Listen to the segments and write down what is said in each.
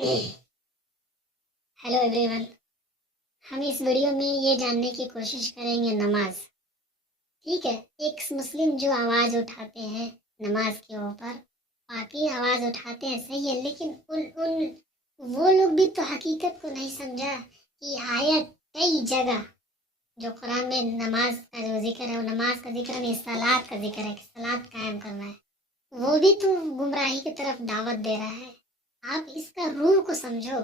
Hello everyone. हम इस video में ये जानने की कोशिश करेंगे नमाज। ठीक है। एक मुस्लिम जो आवाज़ उठाते हैं नमाज के ऊपर, बाकी आवाज़ उठाते हैं सही है, लेकिन उन उन वो लोग भी तो हकीकत को नहीं समझा कि आयत कई जगह जो कुरान में नमाज का जो जिक्र है, वो नमाज का जिक्र नहीं, सलात का जिक्र है कि सलात कायम करना है। वो भी तो गुमराही की तरफ दावत दे रहा है। आप इसका रूह को समझो।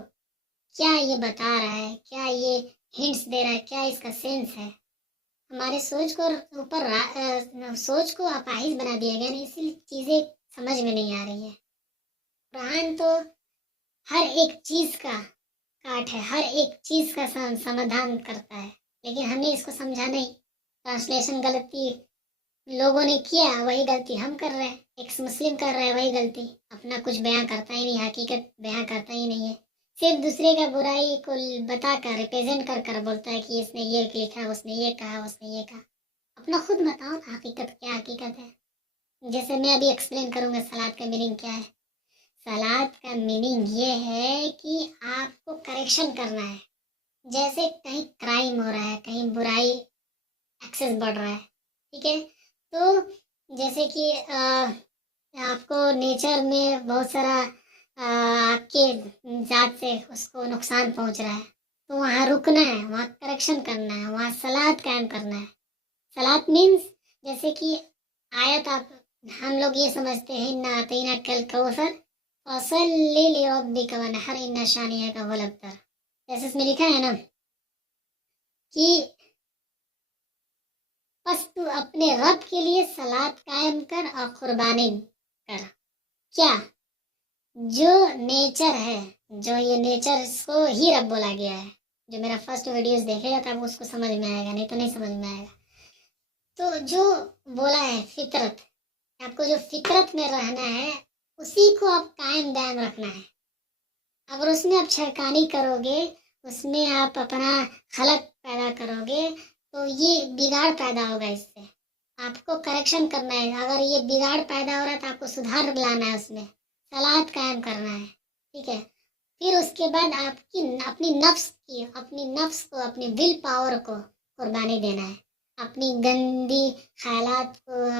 क्या ये बता रहा है, क्या ये हिंट्स दे रहा है, क्या इसका सेंस है। हमारे सोच को सोच को अपाहिज बना दिया गया, नहीं इसलिए चीज़ें समझ में नहीं आ रही है। कुरान तो हर एक चीज़ का काट है, हर एक चीज़ का समाधान करता है, लेकिन हमने इसको समझा नहीं। ट्रांसलेशन गलती लोगों ने किया, वही गलती हम कर रहे हैं। एक मुस्लिम कर रहा है वही गलती, अपना कुछ बयां करता ही नहीं, हकीकत बयां करता ही नहीं है। सिर्फ दूसरे का बुराई को बताकर रिप्रेजेंट कर कर बोलता है कि इसने ये लिखा, उसने ये कहा, उसने ये कहा। अपना खुद बताओ ना, हकीकत क्या हकीकत है। जैसे मैं अभी एक्सप्लेन करूंगा सलाद का मीनिंग क्या है। सलाद का मीनिंग ये है कि आपको करेक्शन करना है। जैसे कहीं क्राइम हो रहा है, कहीं बुराई एक्सेस बढ़ रहा है, ठीक है। तो जैसे कि आपको नेचर में बहुत सारा आपके जात से उसको नुकसान पहुंच रहा है, तो वहाँ रुकना है, वहाँ करेक्शन करना है, वहाँ सलाद कायम करना है। सलाद मीन्स जैसे कि आयत आप हम लोग ये समझते हैं इन्ना अतीना कल कौसर फसल्लि लिरब्बिका वनहर इन्ना शानिअका हुवल अबतर। जैसे इसमें लिखा है ना कि बस तू अपने रब के लिए सलात कायम कर और कुर्बानी कर। क्या जो नेचर है, जो ये नेचर, इसको ही रब बोला गया है। जो मेरा फर्स्ट वीडियोस देखेगा तब उसको समझ में आएगा, नहीं तो नहीं समझ में आएगा। तो जो बोला है फितरत, आपको जो फितरत में रहना है उसी को आप कायम दायम रखना है। अगर उसमें आप छेड़खानी करोगे, उसमें आप अपना खलक पैदा करोगे, तो ये बिगाड़ पैदा होगा। इससे आपको करेक्शन करना है। अगर ये बिगाड़ पैदा हो रहा है तो आपको सुधार लाना है, उसमें सलाद कायम करना है, ठीक है। फिर उसके बाद आपकी अपनी नफ्स को, अपनी विल पावर को कुर्बानी देना है। अपनी गंदी ख्यालात को,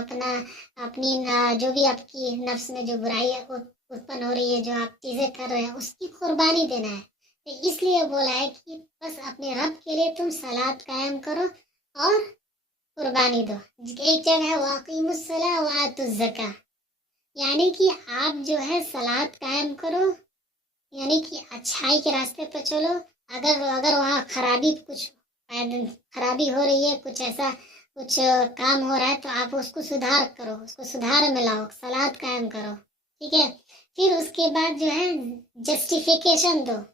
अपनी जो भी आपकी नफ्स में जो बुराई उत्पन्न हो रही है, जो आप चीज़ें कर रहे हैं, उसकी कुर्बानी देना है। तो इसलिए बोला है कि बस अपने रब के लिए तुम सलाद कायम करो और कुर्बानी दो। एक जगह है वाक़िमुस्सलाह व आतुज़ ज़का, यानी कि आप जो है सलाद कायम करो, यानी कि अच्छाई के रास्ते पर चलो। अगर अगर वहाँ खराबी हो रही है, कुछ ऐसा कुछ काम हो रहा है, तो आप उसको सुधार करो, उसको सुधार में लाओ, सलाद कायम करो, ठीक है। फिर उसके बाद जो है जस्टिफिकेशन दो।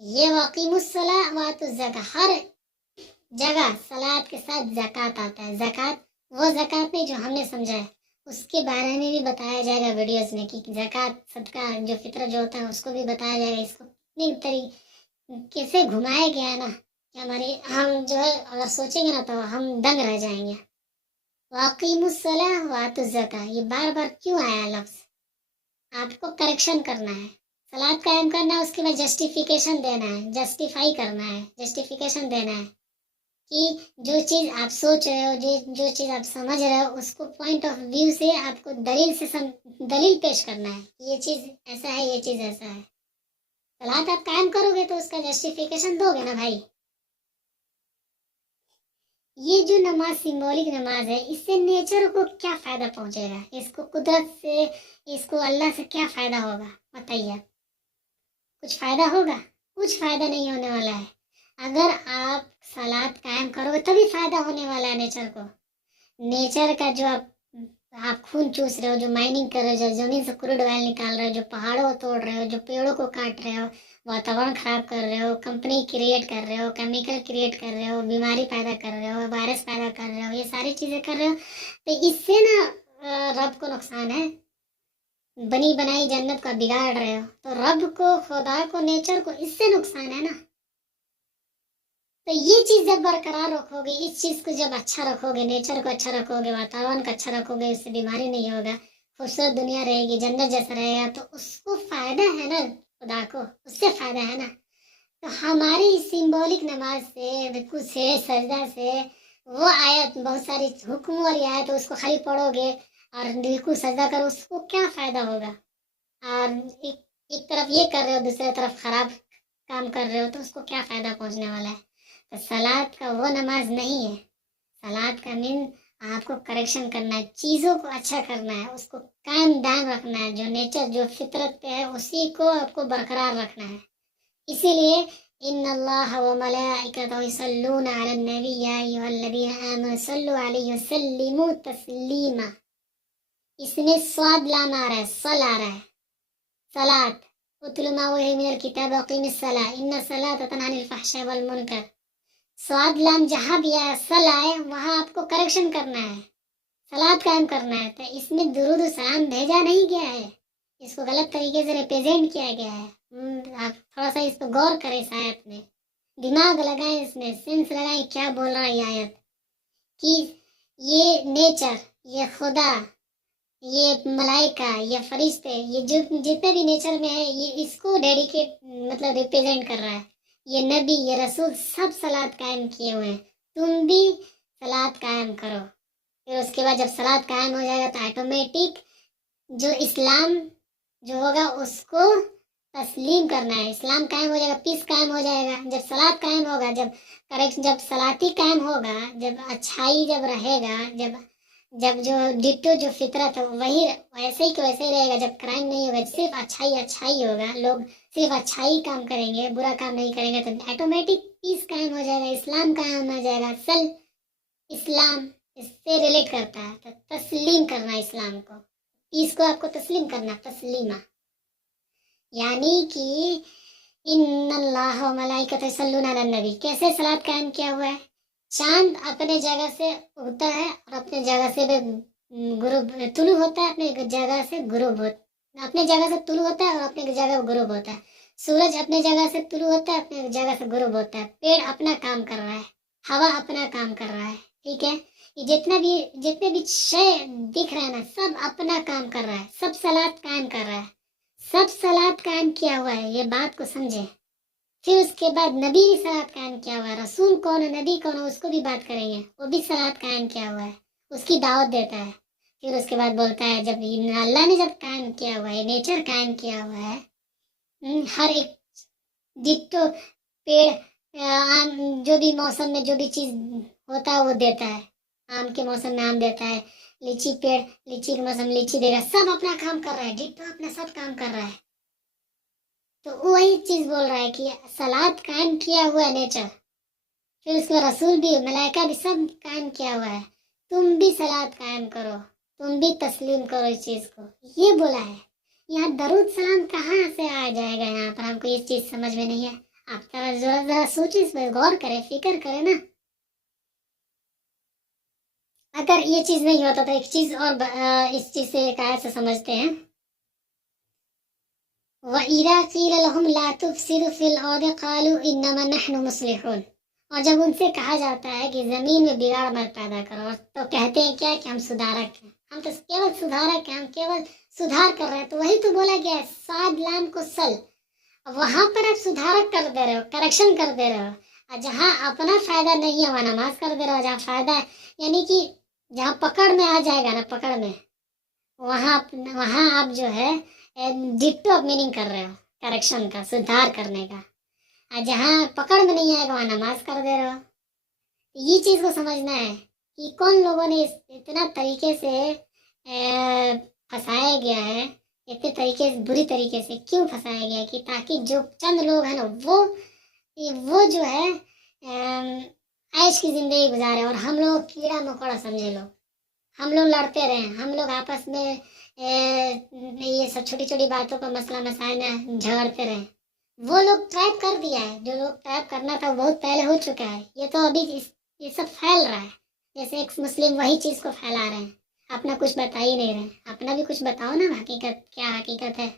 ये वाक़िमुस्सलाह व आतुज़ ज़का, हर जगह सलाद के साथ ज़कात आता है। ज़कात वो ज़कात नहीं जो हमने समझा है, उसके बारे में भी बताया जाएगा वीडियोस में कि ज़कात सदका जो फितरत जो होता है उसको भी बताया जाएगा। इसको इतनी तरीके से घुमाया गया है ना कि हम जो है अगर सोचेंगे ना तो हम दंग रह जाएंगे। वाक़िमुस्सलाह व आतुज़ ज़का, ये बार बार क्यों आया लफ्ज़? आपको करेक्शन करना है, सलाद कायम करना है, उसके बाद जस्टिफिकेशन देना है, जस्टिफाई करना है, जस्टिफिकेशन देना है कि जो चीज़ आप सोच रहे हो, जो चीज़ आप समझ रहे हो, उसको पॉइंट ऑफ व्यू से आपको दलील पेश करना है। ये चीज़ ऐसा है, ये चीज़ ऐसा है। सलात आप कायम करोगे तो उसका जस्टिफिकेशन दोगे ना भाई। ये जो नमाज सिंबॉलिक नमाज है, इससे नेचर को क्या फ़ायदा पहुंचेगा? इसको कुदरत से, इसको अल्लाह से क्या फ़ायदा होगा बताइए? कुछ फ़ायदा होगा? कुछ फ़ायदा नहीं होने वाला है। अगर आप सलात कायम करोगे तभी फ़ायदा होने वाला है नेचर को। नेचर का जो आप खून चूस रहे हो, जो माइनिंग कर रहे हो, जो जमीन से क्रूड ऑयल निकाल रहे हो, जो पहाड़ों को तोड़ रहे हो, जो पेड़ों को काट रहे हो, वातावरण खराब कर रहे हो, कंपनी क्रिएट कर रहे हो, केमिकल क्रिएट कर रहे हो, बीमारी पैदा कर रहे हो, वायरस पैदा कर रहे हो, ये सारी चीज़ें कर रहे हो, तो इससे ना रब को नुकसान है। बनी बनाई जन्नत का बिगाड़ रहे हो, तो रब को, खुदा को, नेचर को इससे नुकसान है ना। तो ये चीज़ जब बरकरार रखोगे, इस चीज़ को जब अच्छा रखोगे, नेचर को अच्छा रखोगे, वातावरण को अच्छा रखोगे, इससे बीमारी नहीं होगा, खूबसूरत दुनिया रहेगी, जन्नत जैसा रहेगा, तो उसको फायदा है ना। खुदा को, उससे फ़ायदा है ना। तो हमारी सिंबॉलिक नमाज से, रुकू से, सजदा से, वो आयत बहुत सारी हुक्म वाली आयत, तो उसको खाली पढ़ोगे और रुकू सजदा करो, उसको क्या फ़ायदा होगा। और एक तरफ ये कर रहे हो, दूसरी तरफ खराब काम कर रहे हो, तो उसको क्या फ़ायदा पहुंचने वाला है। तो सलात का वो नमाज नहीं है। सलात का मीन आपको करेक्शन करना है, चीज़ों को अच्छा करना है, उसको कायम दायम रखना है, जो नेचर जो फितरत पे है उसी को आपको बरकरार रखना है। इसीलिए इन्नल्लाह व मलाइकतहु युसल्लूना अलन नबी या अय्युहल्लज़ीना आमनु सल्लु अलैहि वसल्लिमु तस्लीमा। इसमें स्वाद लाम आ रहा है, सल आ रहा है। सलात उतलु मा वही मिनल किताब वक़ीमिस सलाह इन्न सलात तनहा अनिल फ़हशाइ वल मुनकर। स्वाद लाम जहाँ भी आए, सल आए, वहाँ आपको करेक्शन करना है, सलात कायम करना है। तो इसमें दुरूद सलाम भेजा नहीं गया है, इसको गलत तरीके से रिप्रेजेंट किया गया है। आप थोड़ा सा इस पर गौर करें, इस आयत में दिमाग लगाएं, इसमें सेंस लगाएं, क्या बोल रहा है ये आयत कि ये नेचर, ये खुदा, ये मलाइका, ये फरिश्ते, ये जो जितने भी नेचर में है, ये इसको डेडिकेट मतलब रिप्रेजेंट कर रहा है। ये नबी, ये रसूल सब सलात कायम किए हुए हैं, तुम भी सलात कायम करो। फिर उसके बाद जब सलात कायम हो जाएगा तो ऑटोमेटिक जो इस्लाम जो होगा उसको तस्लीम करना है, इस्लाम कायम हो जाएगा, पीस कायम हो जाएगा। जब सलात कायम होगा, जब सलाती कायम होगा, जब अच्छाई जब रहेगा, जब जो डिट्टो जो फितरत है वही वैसे ही वैसे ही रहेगा, जब क्राइम नहीं होगा, सिर्फ अच्छाई होगा, लोग सिर्फ अच्छाई काम करेंगे, बुरा काम नहीं करेंगे, तो ऑटोमेटिक पीस कायम हो जाएगा, इस्लाम कायम हो जाएगा। सल इस्लाम इससे रिलेट करता है, तो तस्लीम करना इस्लाम को, पीस को आपको तस्लीम करना, तस्लीमा यानी कि इन्नल्लाह व मलाइकतहु युसल्लूना अलन नबी। कैसे सलात कायम किया हुआ है, चांद अपने जगह से उगता है और अपने जगह से गुरूब तुलू होता है, अपने जगह से गुरूब होता, अपने जगह से तुलू होता है और अपने जगह गुरूब होता है। सूरज अपने जगह से तुलू होता है, अपने जगह से गुरूब होता है। पेड़ अपना काम कर रहा है, हवा अपना काम कर रहा है, ठीक है। ये जितने भी शय दिख रहा है ना, सब अपना काम कर रहा है, सब सलात कायम कर रहा है, सब सलात कायम किया हुआ है, ये बात को समझे। फिर उसके बाद नबी भी सलात कायम किया हुआ है, रसूल कौन है, नबी कौन है, उसको भी बात करेंगे, वो भी सलात कायम किया हुआ है, उसकी दावत देता है। फिर उसके बाद बोलता है जब अल्लाह ने जब कायम किया हुआ है, नेचर कायम किया हुआ है, हर एक डिट्टो पेड़, आम, जो भी मौसम में जो भी चीज होता है वो देता है। आम के मौसम में आम देता है, लीची पेड़ लीची के मौसम लीची देगा, सब अपना काम कर रहा है, डिट्टो अपना सब काम कर रहा है। तो वही चीज बोल रहा है कि सलात कायम किया हुआ है नेचर, फिर उसके रसूल भी, मलाइका भी, सब कायम किया हुआ है, तुम भी सलात कायम करो, तुम भी तस्लीम करो इस चीज को, ये बोला है। यहाँ दरूद सलाम कहाँ से आ जाएगा, यहाँ पर हमको ये चीज समझ में नहीं है। आप जरा सोचिए, इस पर गौर करें, फिक्र करें ना। अगर ये चीज नहीं होता तो एक चीज और इस चीज से एक आयत से समझते हैं, वइज़ा क़ील लहुम ला तुफ़सिदू फ़िल अर्दि क़ालू इन्नमा नहनु मुस्लिहून। और जब उनसे कहा जाता है कि जमीन में बिगाड़ मत पैदा करो, तो कहते हैं क्या कि हम सुधारक हैं, हम तो केवल सुधारक हैं, हम केवल सुधार कर रहे हैं। तो वही तो बोला गया है, साद लाम को सल, वहां पर आप सुधारक कर दे रहे हो, करेक्शन कर दे रहे हो, और जहाँ अपना फायदा नहीं है वहाँ नमाज कर दे रहे हो, जहाँ फायदा है यानी कि जहाँ पकड़ में आ जाएगा ना, पकड़ में, वहाँ आप जो है डिट्टो मीनिंग कर रहे हो, करेक्शन का, सुधार करने का। और जहाँ पकड़ में नहीं आएगा वहाँ नमाज कर दे रहे हो। ये चीज़ को समझना है कि कौन लोगों ने इतना तरीके से फंसाया गया है, इतने तरीके से बुरी तरीके से क्यों फंसाया गया है कि ताकि जो चंद लोग हैं ना वो जो है ऐश की जिंदगी गुजारे और हम लोग कीड़ा मकोड़ा समझे लोग, हम लोग लड़ते रहे, हम लोग आपस में ये सब छोटी छोटी बातों पर मसला मसाइल में झगड़ते रहे। वो लोग ट्रैप कर दिया है, जो लोग ट्रैप करना था वो बहुत पहले हो चुका है, ये तो अभी ये सब फैल रहा है। जैसे एक मुस्लिम वही चीज़ को फैला रहे हैं, अपना कुछ बता ही नहीं रहे, अपना भी कुछ बताओ ना, हकीकत क्या हकीकत है,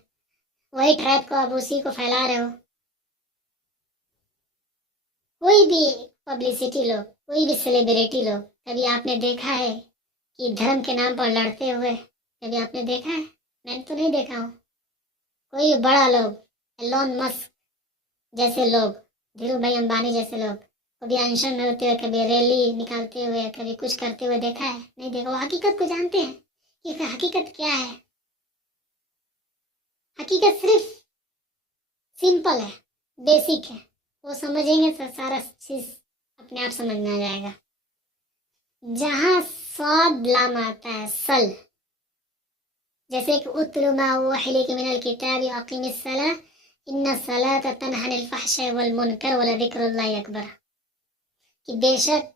वही ट्रैप को अब उसी को फैला रहे हो। कोई भी पब्लिसिटी लोग, कोई भी सेलिब्रिटी लोग, कभी आपने देखा है कि धर्म के नाम पर लड़ते हुए, कभी आपने देखा है? मैंने तो नहीं देखा हूँ। कोई बड़ा लोग एलोन मस्क जैसे लोग, धीरू भाई अंबानी जैसे लोग कभी अनशन में होते हुए, कभी रैली निकालते हुए, कभी कुछ करते हुए देखा है? नहीं देखा। वो हकीकत को जानते हैं कि हकीकत क्या है। हकीकत सिर्फ सिंपल है, बेसिक है। वो समझेंगे तो सारा चीज अपने आप समझ में आ जाएगा। जहां स्वाद लाम आता है, सल, जैसे कि उतलु मा उहिलिक मिनल किताबि अकीमिस सलाह इन्ना सलाता तन्हा अनिल फहशाइ वल मुनकर वला ज़िक्रुल्लाहि अकबर, कि बेशक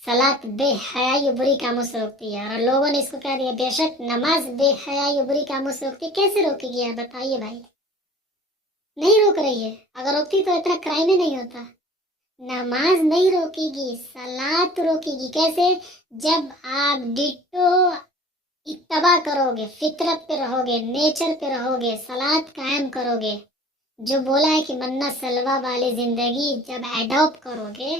सलात बेहयाई और बुरी कामों से रोकती है। और लोगों ने इसको कह दिया बेशक नमाज बेहयाई और बुरी कामों से रोकती है। कैसे रोकेगी आप बताइए भाई? नहीं रोक रही है। अगर रोकती तो इतना क्राइम ही नहीं होता। नमाज नहीं रोकेगी, सलात रोकेगी। कैसे? जब आप डिट्टो इत्तबा करोगे, फितरत पे रहोगे, नेचर पे रहोगे, सलात कायम करोगे, जो बोला है कि मन्ना सलवा वाली जिंदगी जब एडॉप्ट करोगे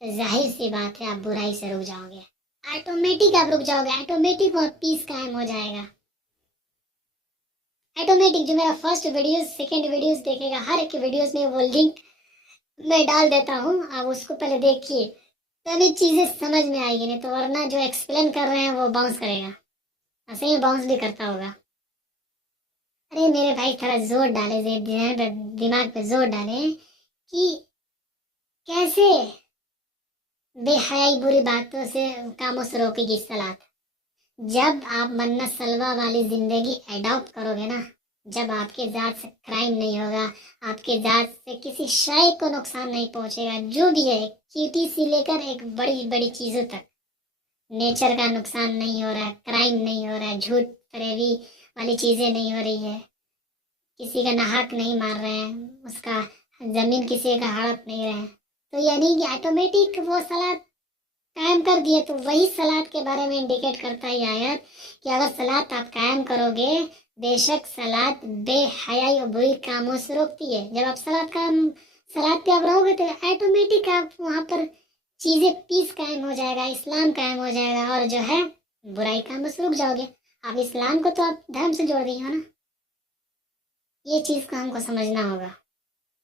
तो जाहिर सी बात है आप बुराई से रुक जाओगे। ऑटोमेटिक आप रुक जाओगे, ऑटोमेटिक वहाँ पीस कायम हो जाएगा। ऑटोमेटिक। जो मेरा फर्स्ट वीडियोस, सेकंड वीडियोस देखेगा, हर एक वीडियोस में वो लिंक मैं डाल देता हूँ, आप उसको पहले देखिए, तभी चीज़ें समझ में आएगी। नहीं तो वरना जो एक्सप्लेन कर रहे हैं वो बाउंस करेगा, ऐसे ही बाउंस भी करता होगा। अरे मेरे भाई थोड़ा जोर डाले, दिमाग पे जोर डाले कि कैसे बेहयाई बुरी बातों से, कामों से रोकेगी सलात। जब आप मन्नत सलवा वाली जिंदगी एडॉप्ट करोगे ना, जब आपके जात से क्राइम नहीं होगा, आपके जात से किसी शय को नुकसान नहीं पहुंचेगा, जो भी है चींटी से लेकर एक बड़ी बड़ी चीज़ों तक, नेचर का नुकसान नहीं हो रहा है, क्राइम नहीं हो रहा है, झूठ फरेबी वाली चीज़ें नहीं हो रही है, किसी का नाहक नहीं मार रहे हैं, उसका ज़मीन किसी का हड़प नहीं रहे हैं, तो यानी कि ऑटोमेटिक वो सलाद कायम कर दिए। तो वही सलाद के बारे में इंडिकेट करता है आयत कि अगर सलाद आप कायम करोगे, बेशक सलाद बेहयाई और बुरी कामों से रोकती है। जब आप सलाद पे आप रहोगे तो ऑटोमेटिक आप वहाँ पर चीज़ें पीस कायम हो जाएगा, इस्लाम कायम हो जाएगा, और जो है बुराई कामों से रुक जाओगे। आप इस्लाम को तो आप धर्म से जोड़ रही हो ना, ये चीज़ को हमको समझना होगा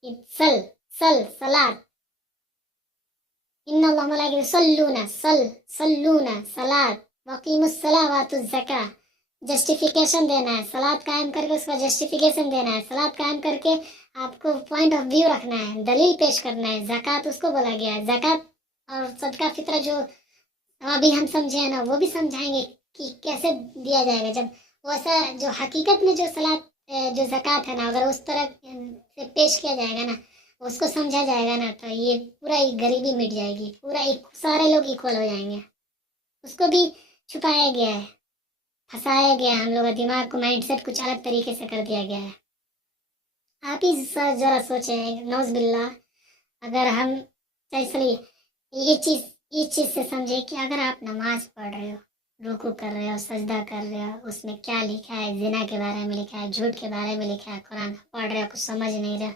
कि सलाद इन्नल्लाह मलाइकतुहु सल्लूना सलात वकीमुस सलाह वातुज़ ज़का। जस्टिफिकेशन देना है, सलात कायम करके उसका जस्टिफिकेशन देना है, सलात कायम करके आपको पॉइंट ऑफ व्यू रखना है, दलील पेश करना है। ज़कात उसको बोला गया है, ज़कात और सदका फितरा जो अभी हम समझे हैं ना, वो भी समझाएंगे कि कैसे दिया जाएगा। जब वैसा जो हकीकत में जो सलात जो ज़कात है ना, अगर उस तरह से पेश किया जाएगा ना, उसको समझा जाएगा ना, तो ये पूरा ही गरीबी मिट जाएगी, पूरा एक सारे लोग इक्वल हो जाएंगे। उसको भी छुपाया गया है, फंसाया गया है, हम लोग का दिमाग को माइंडसेट कुछ अलग तरीके से कर दिया गया है। आप ही जरा सोचें, नौज बिल्ला, अगर हम चलिए ये चीज़ से समझे कि अगर आप नमाज पढ़ रहे हो, रुकू कर रहे हो, सजदा कर रहे हो, उसमें क्या लिखा है, जिना के बारे में लिखा है, झूठ के बारे में लिखा है, कुरान पढ़ रहे हो, कुछ समझ नहीं रहे,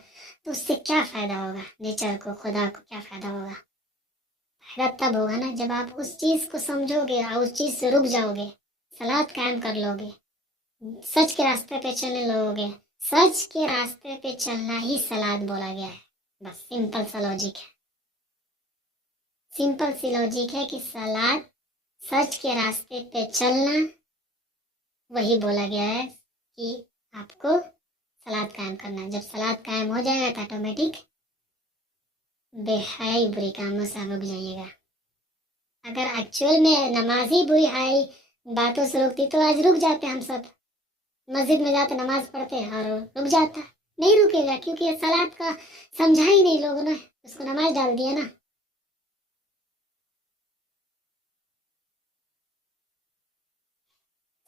तो उससे क्या फ़ायदा होगा? नेचर को, खुदा को क्या फ़ायदा होगा? फ़ायदा तब होगा ना जब आप उस चीज़ को समझोगे और उस चीज़ से रुक जाओगे, सलात कायम कर लोगे, सच के रास्ते पे चलने लगोगे। सच के रास्ते पे चलना ही सलात बोला गया है। बस सिंपल सा लॉजिक है, सिंपल सी लॉजिक है कि सलात, सच के रास्ते पे चलना, वही बोला गया है कि आपको सलात कायम करना है। जब सलात कायम हो जाएगा तो ऑटोमेटिक बेहयाई बुरी कामों से आप रुक जाइएगा। अगर एक्चुअल में नमाज ही बुरी हाई बातों से रोकती तो आज रुक जाते हम सब, मस्जिद में जाते नमाज पढ़ते और रुक जाता। नहीं रुकेगा क्योंकि सलात का समझा ही नहीं लोगों ने, उसको नमाज डाल दिया ना।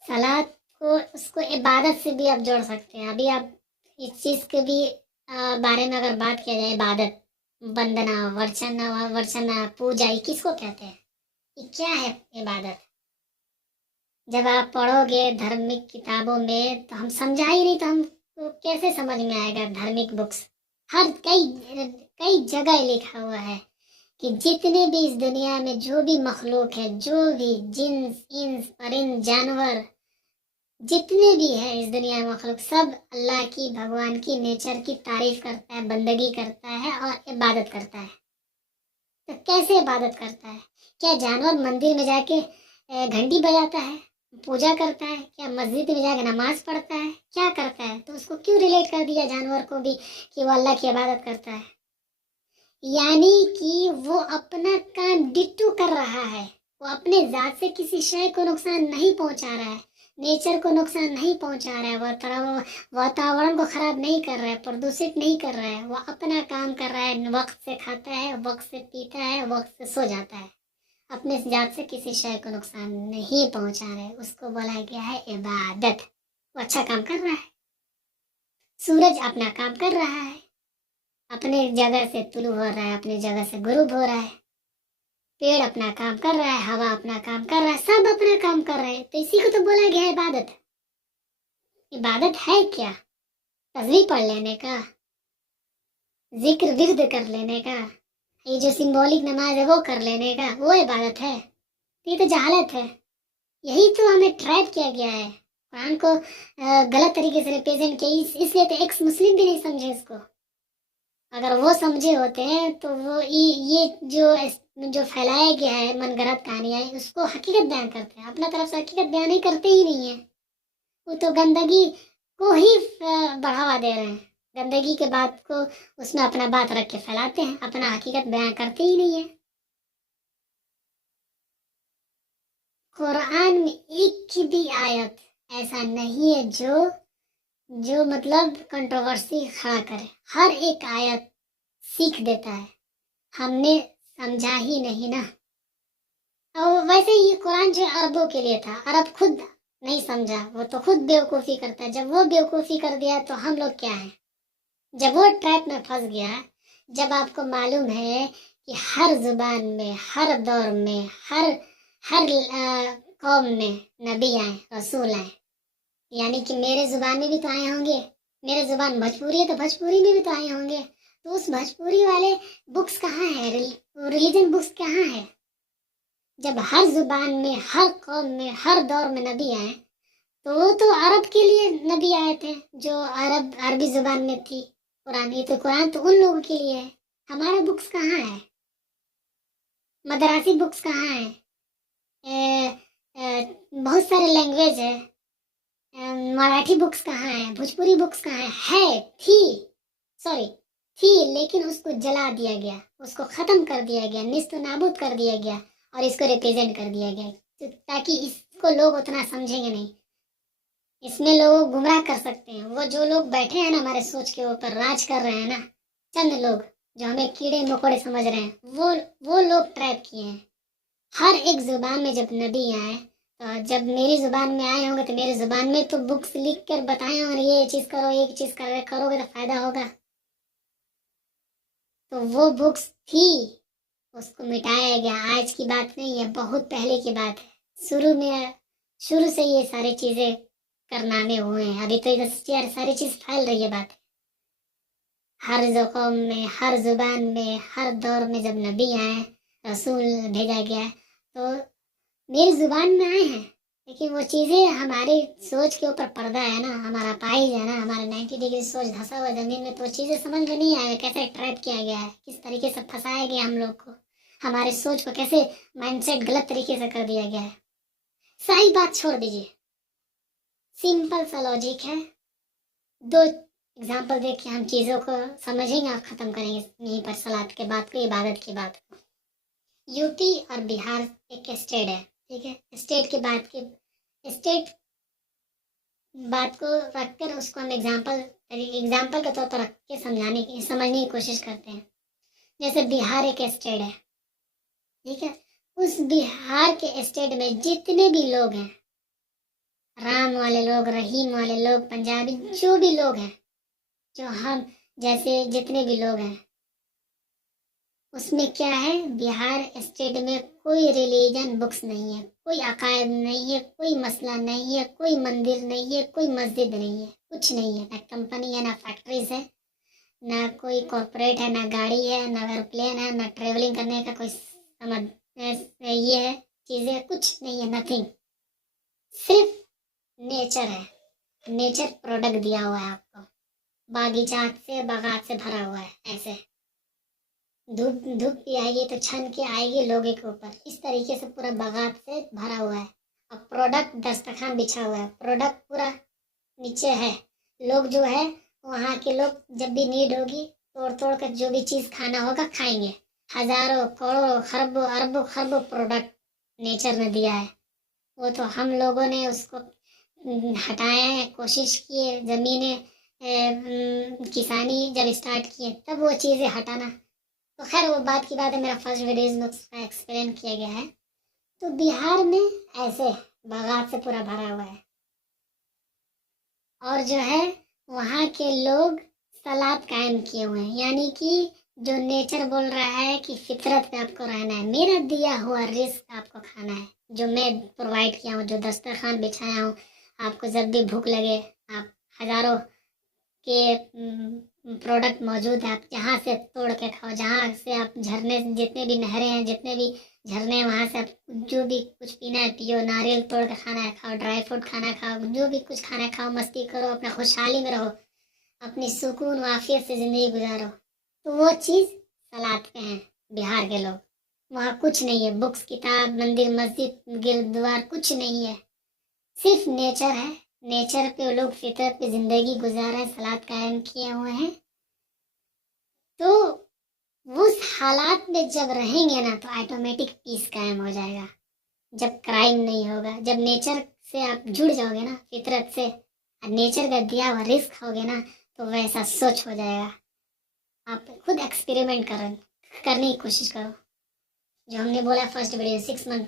सलात को, उसको इबादत से भी आप जोड़ सकते हैं। अभी आप इस चीज़ के भी बारे में अगर बात किया जाए, इबादत, वंदना, वर्चना, पूजा, ये किसको कहते हैं? ये क्या है इबादत? जब आप पढ़ोगे धार्मिक किताबों में तो हम समझा ही नहीं, तो हमको कैसे समझ में आएगा? धार्मिक बुक्स हर कई जगह लिखा हुआ है कि जितने भी इस दुनिया में जो भी मखलूक है, जो भी जिन्स, इंस, परिंद, जानवर, जितने भी है इस दुनिया में मखलूक, सब अल्लाह की, भगवान की, नेचर की तारीफ करता है, बंदगी करता है और इबादत करता है। तो कैसे इबादत करता है? क्या जानवर मंदिर में जाके घंटी बजाता है, पूजा करता है? क्या मस्जिद में जाके नमाज पढ़ता है? क्या करता है? तो उसको क्यों रिलेट कर दिया जानवर को भी कि वो अल्लाह की इबादत करता है? यानी कि वो अपना काम डिट्टू कर रहा है। वो अपने जात से किसी शय को नुकसान नहीं पहुंचा रहा है, नेचर को नुकसान नहीं पहुंचा रहा है, वातावरण को खराब नहीं कर रहा है, प्रदूषित नहीं कर रहा है। वो अपना काम कर रहा है, वक्त से खाता है, वक्त से पीता है, वक्त से सो जाता है, अपने जात से किसी शय को नुकसान नहीं पहुंचा रहा है। उसको बोला गया है इबादत। वो अच्छा काम कर रहा है। सूरज अपना काम कर रहा है, अपने जगह से तुलू हो रहा है, अपनी जगह से गुरूब हो रहा है। पेड़ अपना काम कर रहा है, हवा अपना काम कर रहा है, सब अपना काम कर रहे हैं। तो इसी को तो बोला गया है इबादत। इबादत है क्या? तस्बीह पढ़ लेने का, जिक्र विर्द कर लेने का, ये जो सिंबॉलिक नमाज है वो कर लेने का, वो इबादत है? ये तो जहालत है। यही तो हमें ट्रैप किया गया है, कुरान को गलत तरीके से रिप्रेजेंट किया। इसलिए तो एक्स मुस्लिम भी नहीं समझे इसको। अगर वो समझे होते हैं तो वो ये जो फैलाया गया है मनगढ़ंत कहानियां, उसको हकीकत बयान करते हैं। अपना तरफ से हकीकत बयान ही करते ही नहीं है। वो तो गंदगी को ही बढ़ावा दे रहे हैं। गंदगी के बात को उसमें अपना बात रख के फैलाते हैं, अपना हकीकत बयान करते ही नहीं है। कुरान में एक की भी आयत ऐसा नहीं है जो मतलब कंट्रोवर्सी खड़ा करे। हर एक आयत सीख देता है। हमने समझा ही नहीं ना। और वैसे ये कुरान जो अरबों के लिए था, अरब खुद नहीं समझा, वो तो खुद बेवकूफ़ी करता है। जब वो बेवकूफ़ी कर दिया तो हम लोग क्या हैं? जब वो ट्रैप में फंस गया, जब आपको मालूम है कि हर जुबान में, हर दौर में, हर कौम में नबी आए, रसूल आए, यानी कि मेरे जुबान में भी तो आए होंगे। मेरे जुबान भोजपुरी है तो भोजपुरी में भी तो आए होंगे। तो उस भोजपुरी वाले बुक्स कहाँ है? रिलीजन बुक्स कहाँ है? जब हर जुबान में, हर कौम में, हर दौर में नबी आए, तो वो तो अरब के लिए नबी आए थे जो अरबी जुबान में थी। कुरान, ये तो कुरान तो उन लोगों के लिए है। हमारा बुक्स कहाँ है? मदरासी बुक्स कहाँ है? बहुत सारे लैंग्वेज है। मराठी बुक्स कहाँ है? भोजपुरी बुक्स कहाँ है? थी, लेकिन उसको जला दिया गया, उसको खत्म कर दिया गया, निस्त नाबूद कर दिया गया और इसको रिप्रेजेंट कर दिया गया, ताकि इसको लोग उतना समझेंगे नहीं। इसमें लोग गुमराह कर सकते हैं। वो जो लोग बैठे हैं ना हमारे सोच के ऊपर राज कर रहे हैं ना, चंद लोग जो हमें कीड़े मकोड़े समझ रहे हैं, वो लोग ट्रैप किए हैं। हर एक जुबान में जब नबी आए, तो जब मेरी जुबान में आए होंगे तो मेरी जुबान में तो बुक्स लिख कर बताए होंगे, ये चीज़ करो, एक चीज़ करोगे तो फायदा होगा। तो वो बुक्स थी, उसको मिटाया गया। आज की बात नहीं है, बहुत पहले की बात है। शुरू से ये सारी चीज़ें कारनामे हुए हैं। अभी तो इधर सारी चीज़ फैल रही है बात। हर कौम में, हर जुबान में, हर दौर में जब नबी आए, रसूल भेजा गया, तो मेरी जुबान में आए हैं, लेकिन वो चीज़ें हमारी सोच के ऊपर पर्दा है ना, हमारा पाइज है ना, हमारे 90 डिग्री सोच धंसा हुआ ज़मीन में, तो चीज़ें समझ में नहीं आए कैसे ट्रैप किया गया है, किस तरीके से फंसाया गया हम लोग को, हमारे सोच को कैसे माइंडसेट गलत तरीके से कर दिया गया है। सारी बात छोड़ दीजिए, सिंपल सा लॉजिक है। 2 एग्जाम्पल देख के हम चीज़ों को समझेंगे और ख़त्म करेंगे यहीं पर सलात के बात को, इबादत की बात को। यूपी और बिहार एक स्टेट है, ठीक है? स्टेट बात को रखकर उसको हम एग्जाम्पल के तौर पर रख के समझने की कोशिश करते हैं। जैसे बिहार एक स्टेट है, ठीक है? उस बिहार के स्टेट में जितने भी लोग हैं, राम वाले लोग, रहीम वाले लोग, पंजाबी, जो भी लोग हैं, जो हम जैसे जितने भी लोग हैं, उसमें क्या है, बिहार स्टेट में कोई रिलीजन बुक्स नहीं है, कोई अकायद नहीं है, कोई मसला नहीं है, कोई मंदिर नहीं है, कोई मस्जिद नहीं है, कुछ नहीं है। ना कंपनी है, ना फैक्ट्रीज है, ना कोई कॉरपोरेट है, ना गाड़ी है, ना एयरप्लेन है, ना ट्रेवलिंग करने का कोई ये है चीज़ें, कुछ नहीं है, नथिंग। सिर्फ नेचर है, नेचर प्रोडक्ट दिया हुआ है आपको, बागीचात से बागात से भरा हुआ है। ऐसे धूप धूप भी आएगी तो छन के आएगी लोगों के ऊपर, इस तरीके से पूरा बागात से भरा हुआ है। अब प्रोडक्ट दस्तरखान बिछा हुआ है, प्रोडक्ट पूरा नीचे है। लोग जो है वहाँ के लोग जब भी नीड होगी तोड़ तोड़ कर जो भी चीज़ खाना होगा खाएंगे। हजारों करोड़ों खरबों अरबों खरबों प्रोडक्ट नेचर ने दिया है, वो तो हम लोगों ने उसको हटाया है, कोशिश किए, ज़मीनें किसानी जब स्टार्ट किए तब वो चीज़ें हटाना। तो खैर वो बात की बात है, मेरा फर्स्ट वीडियोज़ में उसका एक्सप्लेन किया गया है। तो बिहार में ऐसे बागात से पूरा भरा हुआ है, और जो है वहाँ के लोग सलाद कायम किए हुए हैं, यानी कि जो नेचर बोल रहा है कि फितरत पे आपको रहना है, मेरा दिया हुआ रिस्क आपको खाना है, जो मैं प्रोवाइड किया हूँ, जो दस्तरखान बिछाया हूँ। आपको जब भी भूख लगे, आप हज़ारों के प्रोडक्ट मौजूद है, आप जहाँ से तोड़ के खाओ, जहाँ से आप झरने, जितने भी नहरें हैं, जितने भी झरने हैं, वहाँ से आप जो भी कुछ पीना है पियो, नारियल तोड़ के खाना है खाओ, ड्राई फ्रूट खाना खाओ, जो भी कुछ खाना है खाओ, मस्ती करो, अपना खुशहाली में रहो, अपनी सुकून वाफियत से ज़िंदगी गुजारो। तो वो चीज़ सलाद पे हैं बिहार के लोग। वहाँ कुछ नहीं है, बुक्स किताब मंदिर मस्जिद गुरुद्वार कुछ नहीं है, सिर्फ नेचर है। नेचर पे वो लोग फितरत पे ज़िंदगी गुजार रहे हैं, सलाद कायम किए हुए हैं। तो उस हालात में जब रहेंगे ना तो ऑटोमेटिक पीस कायम हो जाएगा, जब क्राइम नहीं होगा, जब नेचर से आप जुड़ जाओगे ना फितरत से, और नेचर का दिया हुआ रिस्क होगे ना, तो वैसा सोच हो जाएगा। आप खुद एक्सपेरिमेंट करने की कोशिश करो, जो हमने बोला फर्स्ट वीडियो 6 मंथ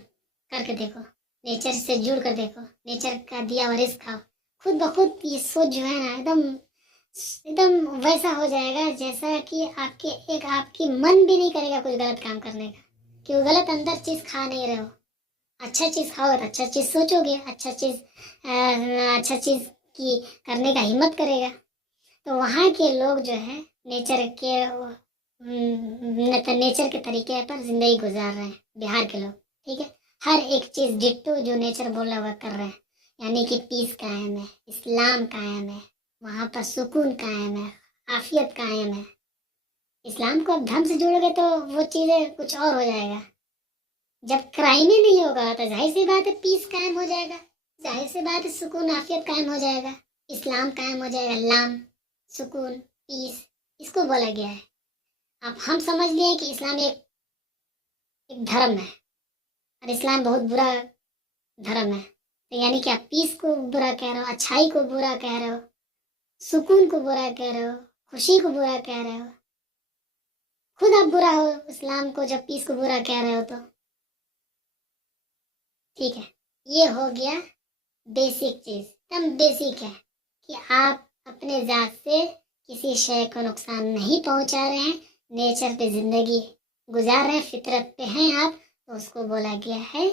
करके देखो, नेचर से जुड़ कर देखो, नेचर का दिया हुआ रिस्क खाओ, खुद ब खुद ये सोच जो है ना एकदम एकदम वैसा हो जाएगा जैसा कि आपकी मन भी नहीं करेगा कुछ गलत काम करने का, कि वो गलत अंदर चीज़ खा नहीं रहे हो। अच्छा चीज़ खाओगे तो अच्छा चीज़ सोचोगे, अच्छा चीज़ की करने का हिम्मत करेगा। तो वहाँ के लोग जो है नेचर के नेचर के तरीके पर जिंदगी गुजार रहे हैं बिहार के लोग, ठीक है। हर एक चीज़ डिट्टो जो नेचर बोला हुआ कर रहे हैं, यानी कि पीस कायम है, इस्लाम कायम है, वहाँ पर सुकून कायम है, आफियत कायम है। इस्लाम को आप धर्म से जोड़ोगे तो वो चीज़ें कुछ और हो जाएगा। जब क्राइम ही नहीं होगा तो जाहिर सी बात है पीस कायम हो जाएगा, जाहिर सी बात है सुकून आफियत कायम हो जाएगा, इस्लाम कायम हो जाएगा। लाम सुकून पीस इसको बोला गया है। अब हम समझ लिए कि इस्लाम एक धर्म है और इस्लाम बहुत बुरा धर्म है, तो यानी कि आप पीस को बुरा कह रहे हो, अच्छाई को बुरा कह रहे हो, सुकून को बुरा कह रहे हो, खुशी को बुरा कह रहे हो। खुद आप बुरा हो इस्लाम को जब पीस को बुरा कह रहे हो तो, ठीक है। ये हो गया बेसिक चीज़, एकदम बेसिक है कि आप अपने ज़ात से किसी शय को नुकसान नहीं पहुंचा रहे हैं, नेचर पे ज़िंदगी गुजार रहे हैं, फितरत पे हैं आप, तो उसको बोला गया है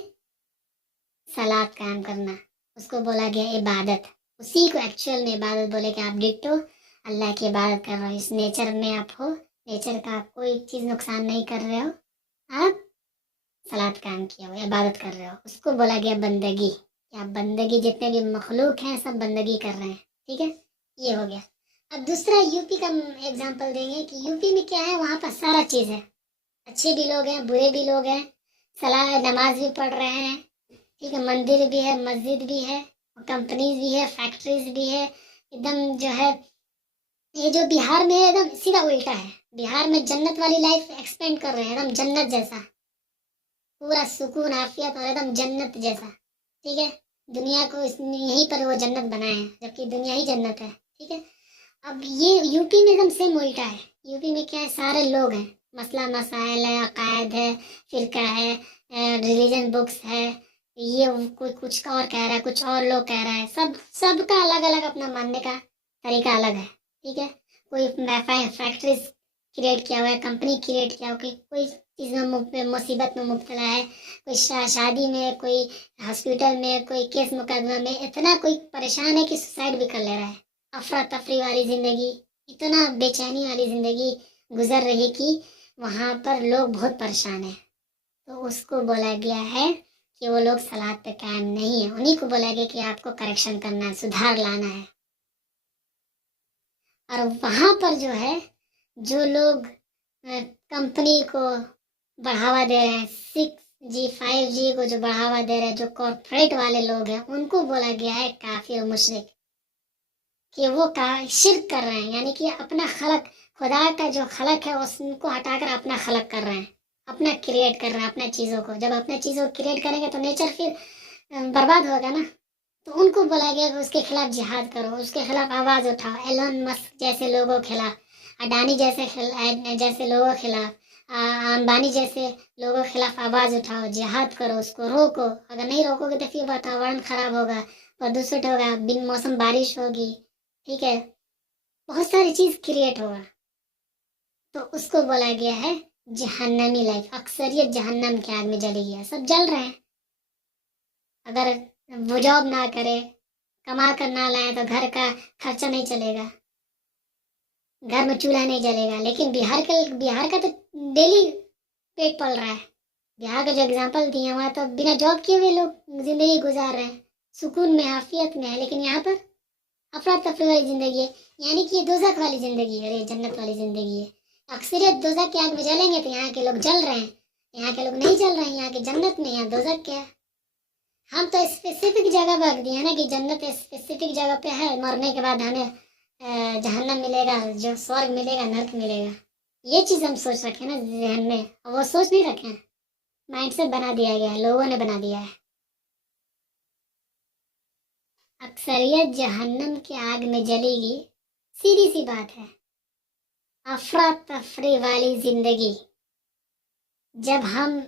सलात कायम करना, उसको बोला गया इबादत। उसी को एक्चुअल में इबादत बोले कि आप डिट्टो अल्लाह की इबादत कर रहे हो, इस नेचर में आप हो, नेचर का कोई चीज़ नुकसान नहीं कर रहे हो, आप सलात कायम किया हो, इबादत कर रहे हो, उसको बोला गया बंदगी। कि आप बंदगी, जितने भी मखलूक हैं सब बंदगी कर रहे हैं, ठीक है। ये हो गया। अब दूसरा यूपी का एग्जांपल देंगे कि यूपी में क्या है, वहाँ पर सारा चीज़ है, अच्छे भी लोग हैं बुरे भी लोग हैं, सलाह नमाज भी पढ़ रहे हैं, ठीक है, मंदिर भी है मस्जिद भी है, कंपनीज भी है फैक्ट्रीज भी है, एकदम जो है ये जो बिहार में है एकदम सीधा उल्टा है। बिहार में जन्नत वाली लाइफ एक्सपेंड कर रहे हैं, एकदम जन्नत जैसा, पूरा सुकून आफियत और एकदम जन्नत जैसा, ठीक है। दुनिया को यहीं पर वो जन्नत बनाए हैं, जबकि दुनिया ही जन्नत है, ठीक है। अब ये यूपी में एकदम सेम उल्टा है। यूपी में क्या है, सारे लोग हैं, मसला मसाइल है, अकायद है, फिरका है, रिलीजन बुक्स है, ये कोई कुछ और कह रहा है, कुछ और लोग कह रहा है, सबका अलग अलग अपना मानने का तरीका अलग है, ठीक है। कोई फैक्ट्रीज क्रिएट किया हुआ है, कंपनी क्रिएट किया हुआ है, कोई चीज़ में मुसीबत में मुब्तला है, कोई शादी में, कोई हॉस्पिटल में, कोई केस मुकदमा में इतना कोई परेशान है कि सुसाइड भी कर ले रहा है। अफरा तफरी वाली ज़िंदगी, इतना बेचैनी वाली ज़िंदगी गुजर रही कि वहाँ पर लोग बहुत परेशान हैं। तो उसको बोला गया है कि वो लोग सलात पे कायम नहीं है। उन्हीं को बोला गया कि आपको करेक्शन करना है, सुधार लाना है। और वहाँ पर जो है, जो लोग कंपनी को बढ़ावा दे रहे हैं, 6G 5G को जो बढ़ावा दे रहे हैं, जो कॉर्पोरेट वाले लोग हैं, उनको बोला गया है काफिर मुशरिक, कि वो का शिर्क कर रहे हैं। यानी कि अपना खलक, खुदा का जो खलक है उसको हटाकर अपना खलक कर रहे हैं, अपना क्रिएट कर रहे हैं अपना चीज़ों को। जब अपने चीज़ों को क्रिएट करेंगे तो नेचर फिर बर्बाद होगा ना। तो उनको बोला गया कि उसके खिलाफ जिहाद करो, उसके खिलाफ आवाज़ उठाओ। एलन मस्क जैसे लोगों के खिलाफ, अडानी जैसे लोगों के खिलाफ, अंबानी जैसे लोगों के खिलाफ आवाज़ उठाओ, जिहाद करो, उसको रोको। अगर नहीं रोकोगे तो फिर वातावरण खराब होगा, प्रदूषित होगा, बिन मौसम बारिश होगी, ठीक है, बहुत सारी चीज़ क्रिएट होगा। तो उसको बोला गया है जहन्नमी लाइफ। अक्सरियत जहन्नम के आग में जली गया, सब जल रहे हैं। अगर वो जॉब ना करे, कमा कर ना लाए तो घर का खर्चा नहीं चलेगा, घर में चूल्हा नहीं जलेगा। लेकिन बिहार का तो डेली पेट पल रहा है। बिहार का जो एग्जाम्पल दिए वहाँ तो बिना जॉब किए हुए लोग जिंदगी गुजार रहे हैं, सुकून में, आफियत में है। लेकिन यहाँ पर अफरा तफरी वाली जिंदगी है, यानी कि ये दोजख वाली जिंदगी है, अरे जन्नत वाली जिंदगी है। अक्सरियत दोजख की आग में जलेंगे तो यहाँ के लोग जल रहे हैं, यहाँ के लोग नहीं जल रहे हैं। यहाँ की जन्नत में, यहाँ दोजख क्या है। हम तो स्पेसिफिक जगह पर रख दिए ना कि जन्नत स्पेसिफिक जगह पे है, मरने के बाद हमें जहन्नम मिलेगा, जो स्वर्ग मिलेगा, नर्क मिलेगा। ये चीज़ हम सोच रखे ना जहन में, और वो सोच नहीं रखे हैं, माइंड से बना दिया गया है, लोगों ने बना दिया है। अक्सरियत जहन्नम की आग में जलेगी, सीधी सी बात है। अफरा तफरी वाली जिंदगी, जब हम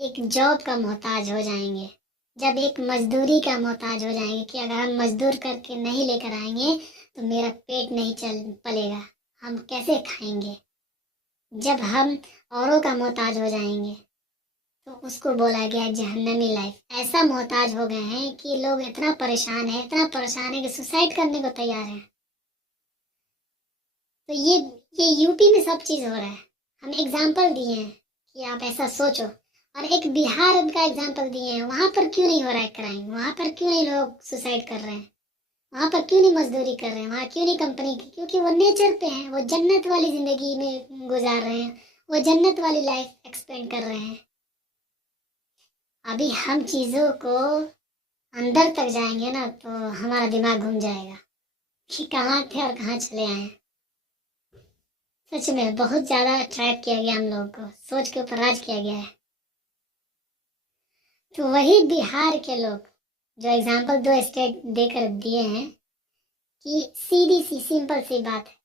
एक जॉब का मोहताज हो जाएंगे, जब एक मजदूरी का मोहताज हो जाएंगे कि अगर हम मजदूर करके नहीं लेकर आएंगे तो मेरा पेट नहीं चल पलेगा, हम कैसे खाएंगे। जब हम औरों का मोहताज हो जाएंगे तो उसको बोला गया जहन्नमी लाइफ। ऐसा मोहताज हो गए हैं कि लोग इतना परेशान है, इतना परेशान है कि सुसाइड करने को तैयार है। तो ये यूपी में सब चीज़ हो रहा है। हम एग्जाम्पल दिए हैं कि आप ऐसा सोचो, और एक बिहार का एग्जाम्पल दिए हैं। वहाँ पर क्यों नहीं हो रहा है क्राइम, वहाँ पर क्यों नहीं लोग सुसाइड कर रहे हैं, वहाँ पर क्यों नहीं मजदूरी कर रहे हैं, वहाँ क्यों नहीं कंपनी की, क्योंकि वो नेचर पे हैं, वो जन्नत वाली ज़िंदगी में गुजार रहे हैं, वो जन्नत वाली लाइफ एक्सपेंड कर रहे हैं। अभी हम चीज़ों को अंदर तक जाएंगे ना तो हमारा दिमाग घूम जाएगा कि कहाँ थे और कहाँ चले आए हैं। सच में बहुत ज़्यादा ट्रैप किया गया हम लोगों को, सोच के ऊपर राज किया गया है। तो वही बिहार के लोग जो एग्जाम्पल 2 स्टेट देकर दिए हैं कि सीधी सी सिंपल सी बात है,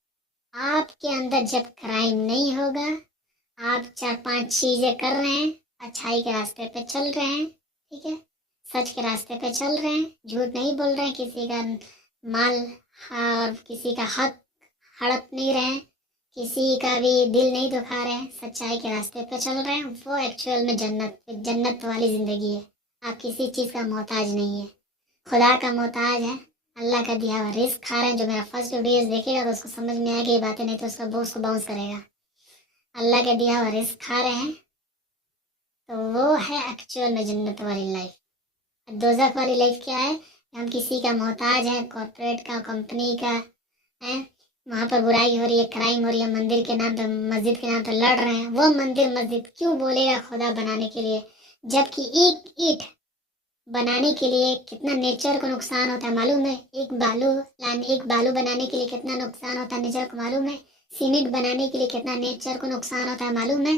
आपके अंदर जब क्राइम नहीं होगा, आप 4-5 चीज़ें कर रहे हैं, अच्छाई के रास्ते पे चल रहे हैं, ठीक है, सच के रास्ते पे चल रहे हैं, झूठ नहीं बोल रहे हैं, किसी का माल और किसी का हक हड़प नहीं रहे हैं, किसी का भी दिल नहीं दुखा रहे हैं, सच्चाई के रास्ते पे चल रहे हैं, वो एक्चुअल में जन्नत वाली ज़िंदगी है। आप किसी चीज़ का मोहताज नहीं है, खुदा का मोहताज है, अल्लाह का दिया हुआ रिस्क खा रहे हैं। जो मेरा फर्स्ट वीडियोस देखेगा तो उसको समझ में आएगी ये बातें, नहीं तो उसको बाउंस करेगा। अल्लाह का दिया हुआ रिस्क खा रहे हैं, तो वो है एक्चुअल में जन्नत वाली लाइफ। दोज़ख वाली लाइफ क्या है, हम किसी का मोहताज है, कॉर्पोरेट का, कंपनी का है, वहाँ पर बुराई हो रही है, क्राइम हो रही है, मंदिर के नाम पे, मस्जिद के नाम पे लड़ रहे हैं। वो मंदिर मस्जिद क्यों बोलेगा खुदा बनाने के लिए, जबकि एक ईंट बनाने के लिए कितना नेचर को नुकसान होता है मालूम है। एक बालू बनाने के लिए कितना नुकसान होता है नेचर को मालूम है। सीमेंट बनाने के लिए कितना नेचर को नुकसान होता है मालूम है।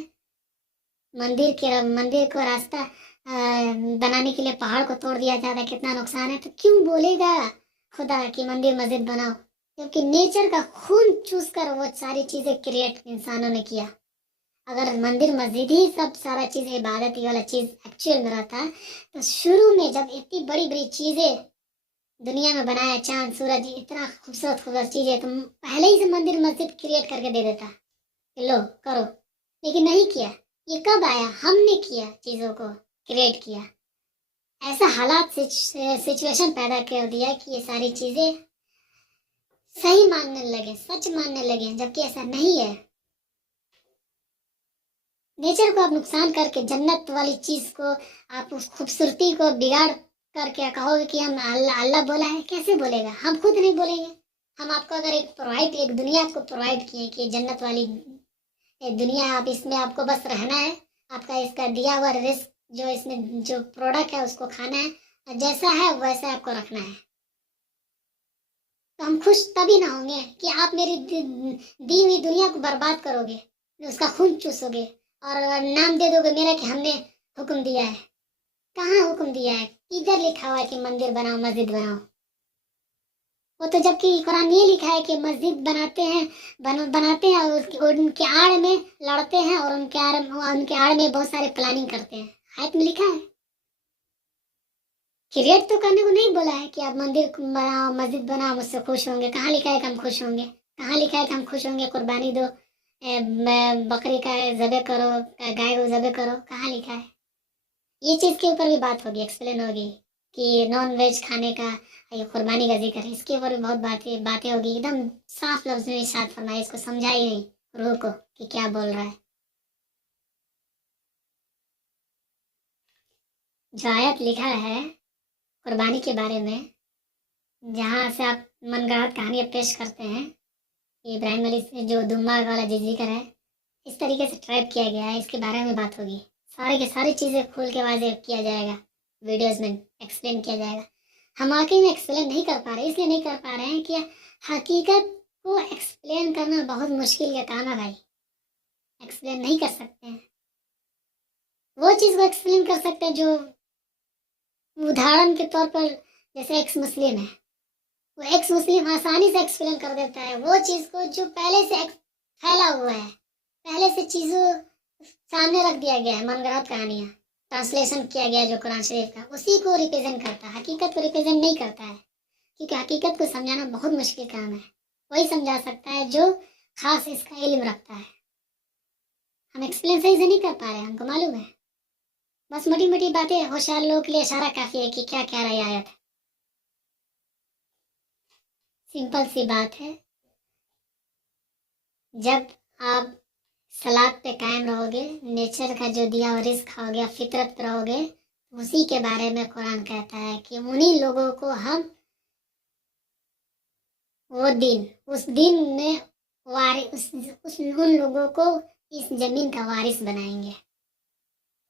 मंदिर को रास्ता बनाने के लिए पहाड़ को तोड़ दिया जाता है, कितना नुकसान है। तो क्यों बोलेगा खुदा कि मंदिर मस्जिद बनाओ, क्योंकि नेचर का खून चूस कर वो सारी चीज़ें क्रिएट इंसानों ने किया। अगर मंदिर मस्जिद ही सब सारा चीज़ इबादत वाला चीज़ एक्चुअल में रहता तो शुरू में जब इतनी बड़ी बड़ी चीज़ें दुनिया में बनाया, चांद सूरज, इतना खूबसूरत खूबसूरत चीज़ें, तो पहले ही से मंदिर मस्जिद क्रिएट करके दे देता कि लो करो। लेकिन नहीं किया। ये कब आया, हमने किया, चीज़ों को क्रिएट किया, ऐसा हालात सिचुएशन पैदा कर दिया कि ये सारी चीज़ें सही मानने लगे, सच मानने लगे, जबकि ऐसा नहीं है। नेचर को आप नुकसान करके जन्नत वाली चीज़ को, आप उस खूबसूरती को बिगाड़ करके कहोगे कि हम अल्लाह अल्लाह बोला है, कैसे बोलेगा? हम खुद नहीं बोलेंगे। हम आपको अगर एक दुनिया आपको प्रोवाइड किए कि जन्नत वाली दुनिया, आप इसमें आपको बस रहना है, आपका इसका दिया हुआ रिस्क जो इसमें जो प्रोडक्ट है उसको खाना है, और जैसा है वैसा आपको रखना है। तो हम खुश तभी ना होंगे कि आप मेरी दी हुई दुनिया को बर्बाद करोगे, उसका खून चूसोगे और नाम दे दोगे मेरा कि हमने हुक्म दिया है। कहाँ हुक्म दिया है? किधर लिखा हुआ है कि मंदिर बनाओ, मस्जिद बनाओ? वो तो जबकि कुरान ये लिखा है कि मस्जिद बनाते हैं और उनके आड़ में लड़ते हैं और उनके आड़ में बहुत सारे प्लानिंग करते हैं। आयत में लिखा है। क्रिएट तो करने को नहीं बोला है कि आप मंदिर बनाओ, मस्जिद बनाओ, मुझसे खुश होंगे। कहाँ लिखा है कि हम खुश होंगे? कहाँ लिखा है कि हम खुश होंगे? कुर्बानी दो, बकरी का ज़बह करो, गाय को ज़बह करो, कहाँ लिखा है? ये चीज़ के ऊपर भी बात होगी, एक्सप्लेन होगी कि नॉन वेज खाने का, ये कुर्बानी का जिक्र है, इसके ऊपर भी बहुत बातें होगी। एकदम साफ लफ्ज में इरशाद फरमाया, इसको समझाई नहीं रूह को कि क्या बोल रहा है। जो आयत लिखा है कुर्बानी के बारे में, जहाँ से आप मनगढ़ंत कहानियाँ पेश करते हैं, इब्राहिम अली से जो दुम्मा वाला जिक्र है, इस तरीके से ट्रैप किया गया है, इसके बारे में बात होगी। सारी की सारी चीज़ें खोल के वाज़ेह किया जाएगा, वीडियोस में एक्सप्लेन किया जाएगा। हम वाकई में एक्सप्लेन नहीं कर पा रहे, इसलिए नहीं कर पा रहे हैं कि हकीकत को एक्सप्लेन करना बहुत मुश्किल का काम है भाई। एक्सप्लेन नहीं कर सकते हैं। वो चीज़ को एक्सप्लेन कर सकते हैं जो उदाहरण के तौर पर, जैसे एक्स मुस्लिम है, वो एक्स मुस्लिम आसानी से एक्सप्लेन कर देता है वो चीज़ को जो पहले से फैला हुआ है, पहले से चीज़ों सामने रख दिया गया है। मनगढ़ंत कहानियाँ ट्रांसलेशन किया गया जो कुरान शरीफ का, उसी को रिप्रेजेंट करता है, हकीकत को रिप्रेजेंट नहीं करता है। क्योंकि हकीकत को समझाना बहुत मुश्किल काम है। वही समझा सकता है जो खास इसका इल्म रखता है। हम एक्सप्लेन सही से नहीं कर पा रहे, हमको मालूम है। बस मोटी मोटी बातें होशियार लोगों के लिए इशारा काफ़ी है कि क्या क्या रही आयत है। सिंपल सी बात है, जब आप सलाद पे कायम रहोगे, नेचर का जो दिया हुआ रिस्क खाओगे, फितरत पे रहोगे, उसी के बारे में कुरान कहता है कि उन्हीं लोगों को हम उस दिन में उन लोगों को इस जमीन का वारिस बनाएंगे।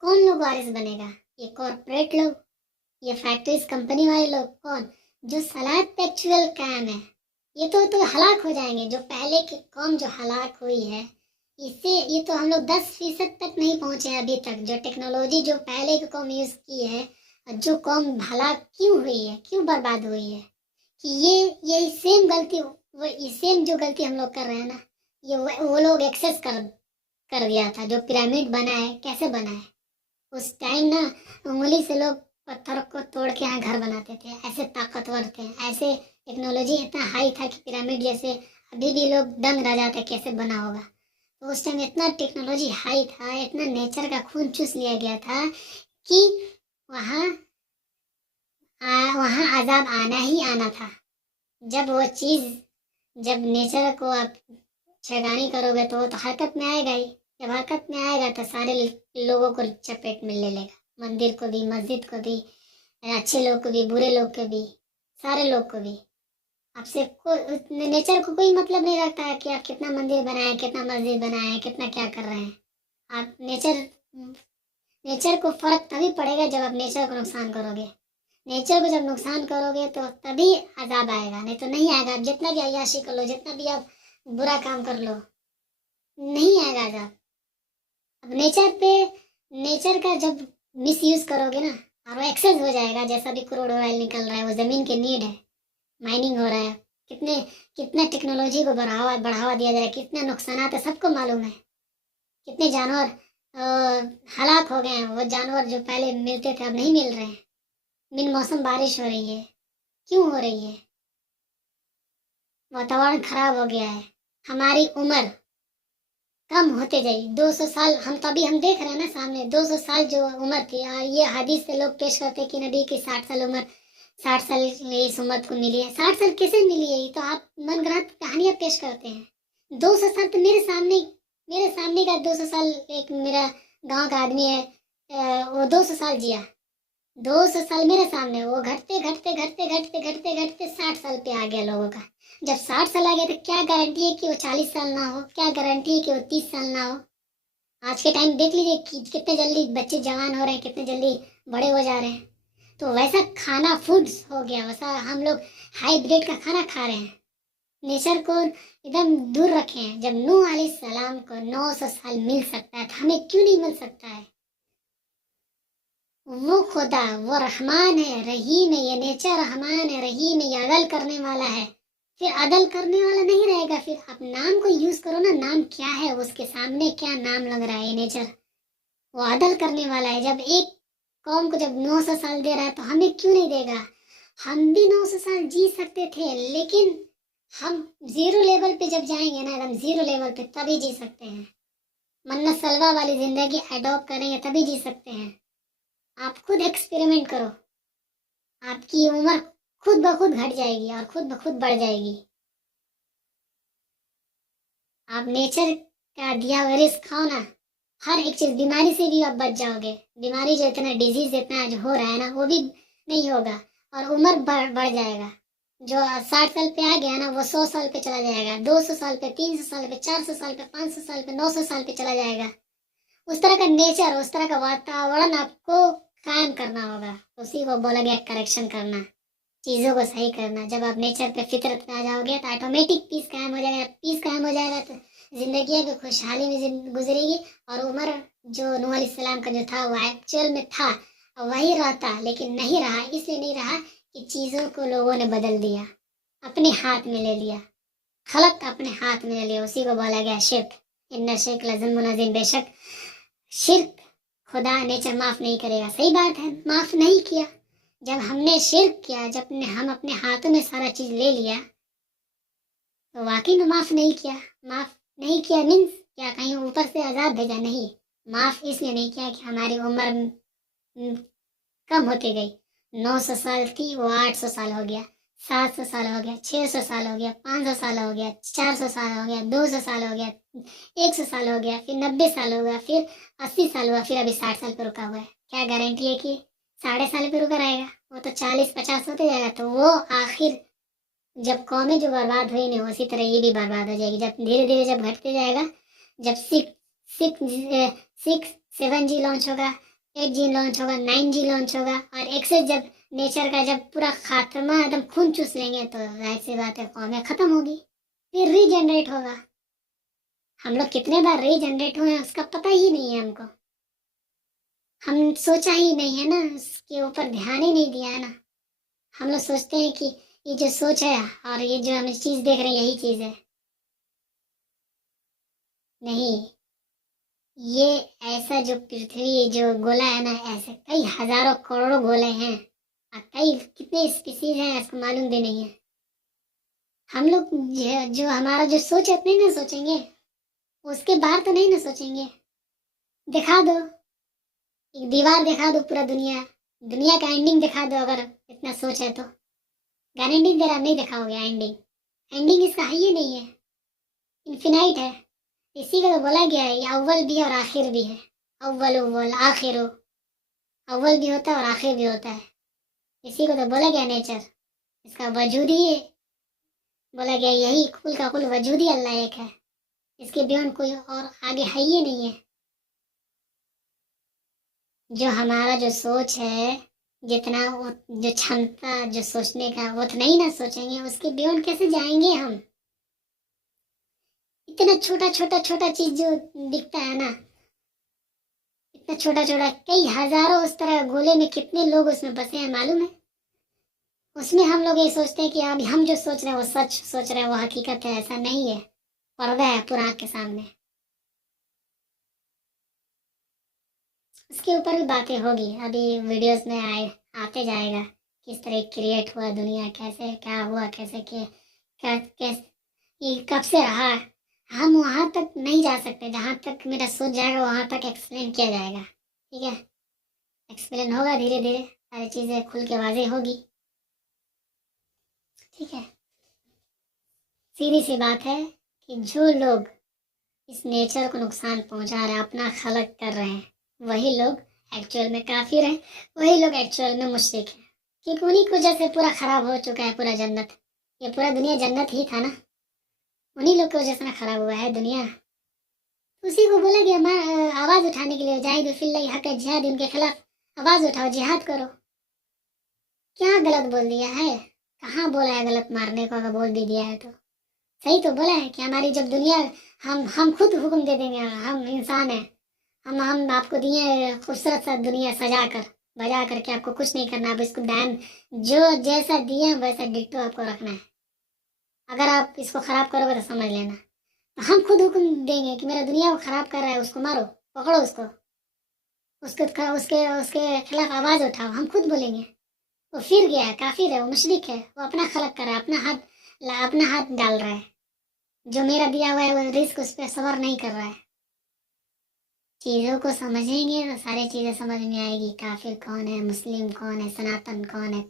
कौन लोग वारिस बनेगा? ये कॉरपोरेट लोग, ये फैक्ट्रीज कंपनी वाले लोग। कौन? जो सलाद पे एक्चुअल कायम है। ये तो हलाक हो जाएंगे। जो पहले की कौम जो हलाक हुई है, इससे ये तो हम लोग 10% तक नहीं पहुंचे अभी तक। जो टेक्नोलॉजी जो पहले की कौम यूज़ की है, जो कौम हलाक क्यों हुई है, क्यों बर्बाद हुई है, कि ये सेम गलती, वो सेम जो गलती हम लोग कर रहे हैं ना, ये वो लोग एक्सेस कर दिया था। जो पिरामिड बना है, कैसे बना है? उस टाइम ना उंगली से लोग पत्थर को तोड़ के यहाँ घर बनाते थे। ऐसे ताकतवर थे, ऐसे टेक्नोलॉजी इतना हाई था कि पिरामिड जैसे अभी भी लोग दंग रह जाते कैसे बना होगा। तो उस टाइम इतना टेक्नोलॉजी हाई था, इतना नेचर का खून चूस लिया गया था कि वहाँ अजाब आना ही आना था। जब वो चीज़, जब नेचर को आप छेड़खानी करोगे तो वो तो हरकत में आएगा ही। जब हरकत में आएगा तो सारे लोगों को चपेट में ले लेगा। मंदिर को भी, मस्जिद को भी, अच्छे लोग को भी, बुरे लोग को भी, सारे लोग को भी। आपसे नेचर को कोई मतलब नहीं रखता है कि आप कितना मंदिर बनाए, कितना मस्जिद बनाए, कितना क्या कर रहे हैं। आप नेचर को फर्क तभी पड़ेगा जब आप नेचर को नुकसान करोगे। नेचर को जब नुकसान करोगे तो तभी अजाब आएगा, नहीं तो नहीं आएगा। आप जितना भी अय्याशी कर लो, जितना भी आप बुरा काम कर लो, नहीं आएगा अजाब। अब नेचर का जब मिस यूज करोगे ना, और वो एक्सेस हो जाएगा। जैसा भी क्रूड ऑयल निकल रहा है, वो ज़मीन के नीड है, माइनिंग हो रहा है, कितने टेक्नोलॉजी को बढ़ावा दिया जा रहा है, कितने नुकसान है सबको मालूम है। कितने जानवर हलाक हो गए हैं। वो जानवर जो पहले मिलते थे अब नहीं मिल रहे हैं। बिन मौसम बारिश हो रही है, क्यों हो रही है? वातावरण खराब हो गया है। हमारी उम्र कम होते जाए, 200 साल हम देख रहे हैं ना सामने, 200 साल जो उम्र थी। ये हदीस से लोग पेश करते कि नबी की 60 साल उम्र, 60 साल इस उम्मत को मिली है। 60 साल कैसे मिली है? ये तो आप मनगढ़ंत कहानियां पेश करते हैं। 200 साल तो मेरे सामने मेरे सामने का 200 साल, एक मेरा गांव का आदमी है, वो 200 साल जिया। 200 साल मेरे सामने, वो घटते घटते घटते घटते घटते घटते 60 साल पे आ गया लोगों का। जब 60 साल आ गया तो क्या गारंटी है कि वो 40 साल ना हो, क्या गारंटी है कि वो 30 साल ना हो। आज के टाइम देख लीजिए कि कितने जल्दी बच्चे जवान हो रहे हैं, कितने जल्दी बड़े हो जा रहे हैं। तो वैसा खाना फूड्स हो गया, वैसा हम लोग हाइब्रिड का खाना खा रहे हैं। नेचर को एकदम दूर रखे हैं। जब नूह अलैहिस्सलाम को 900 साल मिल सकता है तो हमें क्यों नहीं मिल सकता है। वो खुदा, वो रहमान है, रहीम है, ये नेचर रहमान है, रहीम है, ये अदल करने वाला है। फिर अदल करने वाला नहीं रहेगा, फिर आप नाम को यूज करो ना, नाम क्या है, उसके सामने क्या नाम लग रहा है। नेचर वो अदल करने वाला है। जब एक कौम को जब 900 साल दे रहा है तो हमें क्यों नहीं देगा। हम भी 900 साल जी सकते थे, लेकिन हम जीरो लेवल पे जब जाएंगे ना, एकदम जीरो लेवल पे, तभी जी सकते हैं। मन्नत सलवा वाली जिंदगी अडॉप्ट करेंगे तभी जी सकते हैं। आप खुद एक्सपेरिमेंट करो, आपकी उम्र खुद ब खुद घट जाएगी और खुद ब खुद बढ़ जाएगी। आप नेचर का दिया हुआ रिस्क खाओ ना, हर एक चीज, बीमारी से भी आप बच जाओगे। बीमारी जो इतना डिजीज इतना जो हो रहा है ना, वो भी नहीं होगा, और उम्र बढ़ जाएगा। जो 60 साल पे आ गया ना, वो 100 साल पे चला जाएगा, 200 साल पे, 300 साल पे, 400 साल पे, 500 साल पे, 900 साल पे चला जाएगा। उस तरह का नेचर, उस तरह का वातावरण आपको कायम करना होगा। उसी को बोला गया करेक्शन करना, चीज़ों को सही करना। जब आप नेचर पे फितरत पे आ जाओगे तो ऑटोमेटिक पीस कायम हो जाएगा। पीस कायम हो जाएगा तो जिंदगी की खुशहाली में गुजरेगी। और उमर जो नूह अलैहिस्सलाम का जो था, वो एक्चुअल में था, वही रहता, लेकिन नहीं रहा। इसलिए नहीं रहा कि चीज़ों को लोगों ने बदल दिया, अपने हाथ में ले लिया, खलक अपने हाथ में ले लिया। उसी को बोला गया शिर्क। इन्ना शिर्क लज़ुल्मुन अज़ीम, बेशक शिर्क खुदा नेचर माफ नहीं करेगा। सही बात है, माफ नहीं किया। जब हमने शिर्क किया, जब हम अपने हाथों में सारा चीज ले लिया, तो वाकई में माफ नहीं किया। माफ नहीं किया मीन्स क्या कहीं ऊपर से अजाब भेजा? नहीं, माफ इसलिए नहीं किया कि हमारी उम्र कम होती गई। 900 साल थी, वो 800 साल हो गया, 700 साल हो गया, 600 साल हो गया, 500 साल हो गया, 400 साल हो गया, 200 साल हो गया, 100 साल हो गया, फिर 90 साल हो गया, फिर 80 साल हुआ, फिर अभी 60 साल पे रुका हुआ है। क्या गारंटी है कि 60 साल पे रुका रहेगा? वो तो 40-50 होते जाएगा। तो वो आखिर जब कौमें जो बर्बाद हुई नहीं, उसी तरह ये भी बर्बाद हो जाएगी। जब धीरे धीरे जब घटते जाएगा, जब सिक्स सिक्स 7G लॉन्च होगा, 8G लॉन्च होगा, 9G लॉन्च होगा, और एक से जब नेचर का जब पूरा खात्मा एकदम खून चूस लेंगे, तो जाहिर सी बात है कौमें खत्म होगी, फिर रीजनरेट होगा। हम लोग कितने बार रीजनरेट हुए उसका पता ही नहीं है हमको। हम सोचा ही नहीं है ना, उसके ऊपर ध्यान ही नहीं दिया है ना। हम लोग सोचते हैं कि ये जो सोच है और ये जो हम चीज देख रहे हैं, यही चीज है। नहीं, ये ऐसा जो पृथ्वी जो गोला है ना, ऐसे कई हजारों करोड़ों गोले हैं, और कई कितने स्पीसीज हैं इसको मालूम भी नहीं है। हम लोग जो हमारा जो सोच है, नहीं ना सोचेंगे, उसके बाहर तो नहीं ना सोचेंगे। दिखा दो, एक दीवार दिखा दो, पूरा दुनिया, दुनिया का एंडिंग दिखा दो, अगर इतना सोच है तो गारंटी दे रहा, नहीं दिखाओगे एंडिंग। एंडिंग इसका है ही नहीं है, इन्फिनाइट है। इसी का तो बोला गया है, ये अव्वल भी है और आखिर भी है। अव्वल अव्वल आखिर, अव्वल भी होता है और आखिर भी होता है। इसी को तो बोला गया नेचर, इसका वजूद ही है। बोला गया यही कुल का कुल वजूद ही अल्लाह एक है, इसके बियॉन्ड कोई और आगे है ही नहीं है। जो हमारा जो सोच है, जितना वो जो क्षमता जो सोचने का, वो तो नहीं ना सोचेंगे, उसके बियॉन्ड कैसे जाएंगे हम। इतना छोटा छोटा छोटा चीज जो दिखता है ना, इतना छोटा छोटा, कई हजारों उस तरह गोले में कितने लोग उसमें बसे हैं मालूम है। उसमें हम लोग ये सोचते हैं कि अभी हम जो सोच रहे हैं वो सच सोच रहे हैं, वो हकीकत है। ऐसा नहीं है, पर्दा है पूरा आँख के सामने। उसके ऊपर भी बातें होगी, अभी वीडियोस में आते जाएगा, किस तरह क्रिएट हुआ दुनिया, कैसे क्या हुआ, कैसे क्या कैसे ये कब से रहा। हम वहां तक नहीं जा सकते, जहां तक मेरा सोच जाएगा वहां तक एक्सप्लेन किया जाएगा। ठीक है, एक्सप्लेन होगा धीरे धीरे, सारी चीज़ें खुल के वाजे होगी। ठीक है, सीधी सी बात है कि जो लोग इस नेचर को नुकसान पहुंचा रहे हैं, अपना खलक कर रहे हैं, वही लोग एक्चुअल में काफिर हैं, वही लोग एक्चुअल में मुशरिक हैं। क्योंकि उन्हीं की वजह से पूरा खराब हो चुका है पूरा जन्नत। ये पूरा दुनिया जन्नत ही था ना, उन्हीं लोग की वजह से ना खराब हुआ है दुनिया। उसी को बोला कि आवाज उठाने के लिए जाहिद फिल्लाह हक जिहाद, उनके खिलाफ आवाज उठाओ, जिहाद करो। क्या गलत बोल दिया है? कहाँ बोला है गलत मारने को? अगर बोल भी दिया है तो सही तो बोला है कि हमारी जब दुनिया, हम खुद हुक्म दे देंगे, हम इंसान हैं, हम आपको दिए खूबसूरत सा दुनिया सजा कर बजा करके, आपको कुछ नहीं करना, आप इसको दान जो जैसा दिए वैसा डिट्टो आपको रखना है। अगर आप इसको खराब करोगे तो समझ लेना, तो हम खुद हुक्म देंगे कि मेरा दुनिया को खराब कर रहा है, उसको मारो, पकड़ो उसको, उसके उसके उसके खिलाफ आवाज उठाओ, हम खुद बोलेंगे। वो फिर गया है, काफिर है, वो मुशरिक है, वो अपना खलक कर रहा है, अपना हाथ डाल रहा है। जो मेरा दिया हुआ है वो रिस्क उस पर सबर नहीं कर रहा है। चीज़ों को समझेंगे तो सारी चीज़ें समझ में आएगी। काफिर कौन है, मुस्लिम कौन है, सनातन कौन है।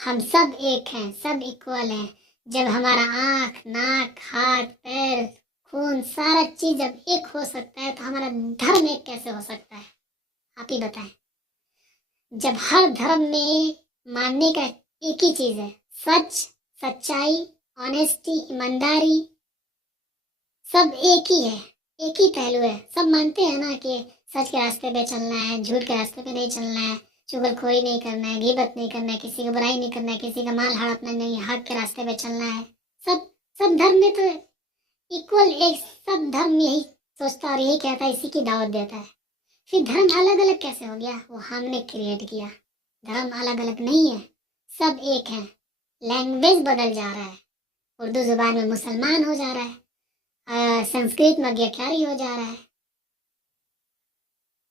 हम सब एक हैं, सब इक्वल हैं। जब हमारा आँख, नाक, हाथ, पैर, खून, सारा चीज़ जब एक हो सकता है तो हमारा धर्म एक कैसे हो सकता है? आप ही बताएं। जब हर धर्म में मानने का एक ही चीज़ है, सच, सच्चाई, ऑनेस्टी, ईमानदारी, सब एक ही है, एक ही पहलू है। सब मानते हैं ना कि सच के रास्ते पे चलना है, झूठ के रास्ते पे नहीं चलना है, चुगलखोरी नहीं करना है, गीबत नहीं करना है, किसी की बुराई नहीं करना है, किसी का माल हड़पना नहीं है, हक के रास्ते पे चलना है। सब सब धर्म में तो इक्वल, एक सब धर्म यही सोचता और यही कहता है, इसी की दावत देता है। फिर धर्म अलग अलग कैसे हो गया? वो हमने क्रिएट किया। धर्म अलग अलग नहीं है, सब एक है। लैंग्वेज बदल जा रहा है, उर्दू जुबान में मुसलमान हो जा रहा है, संस्कृत में आज्ञाकारी हो जा रहा है।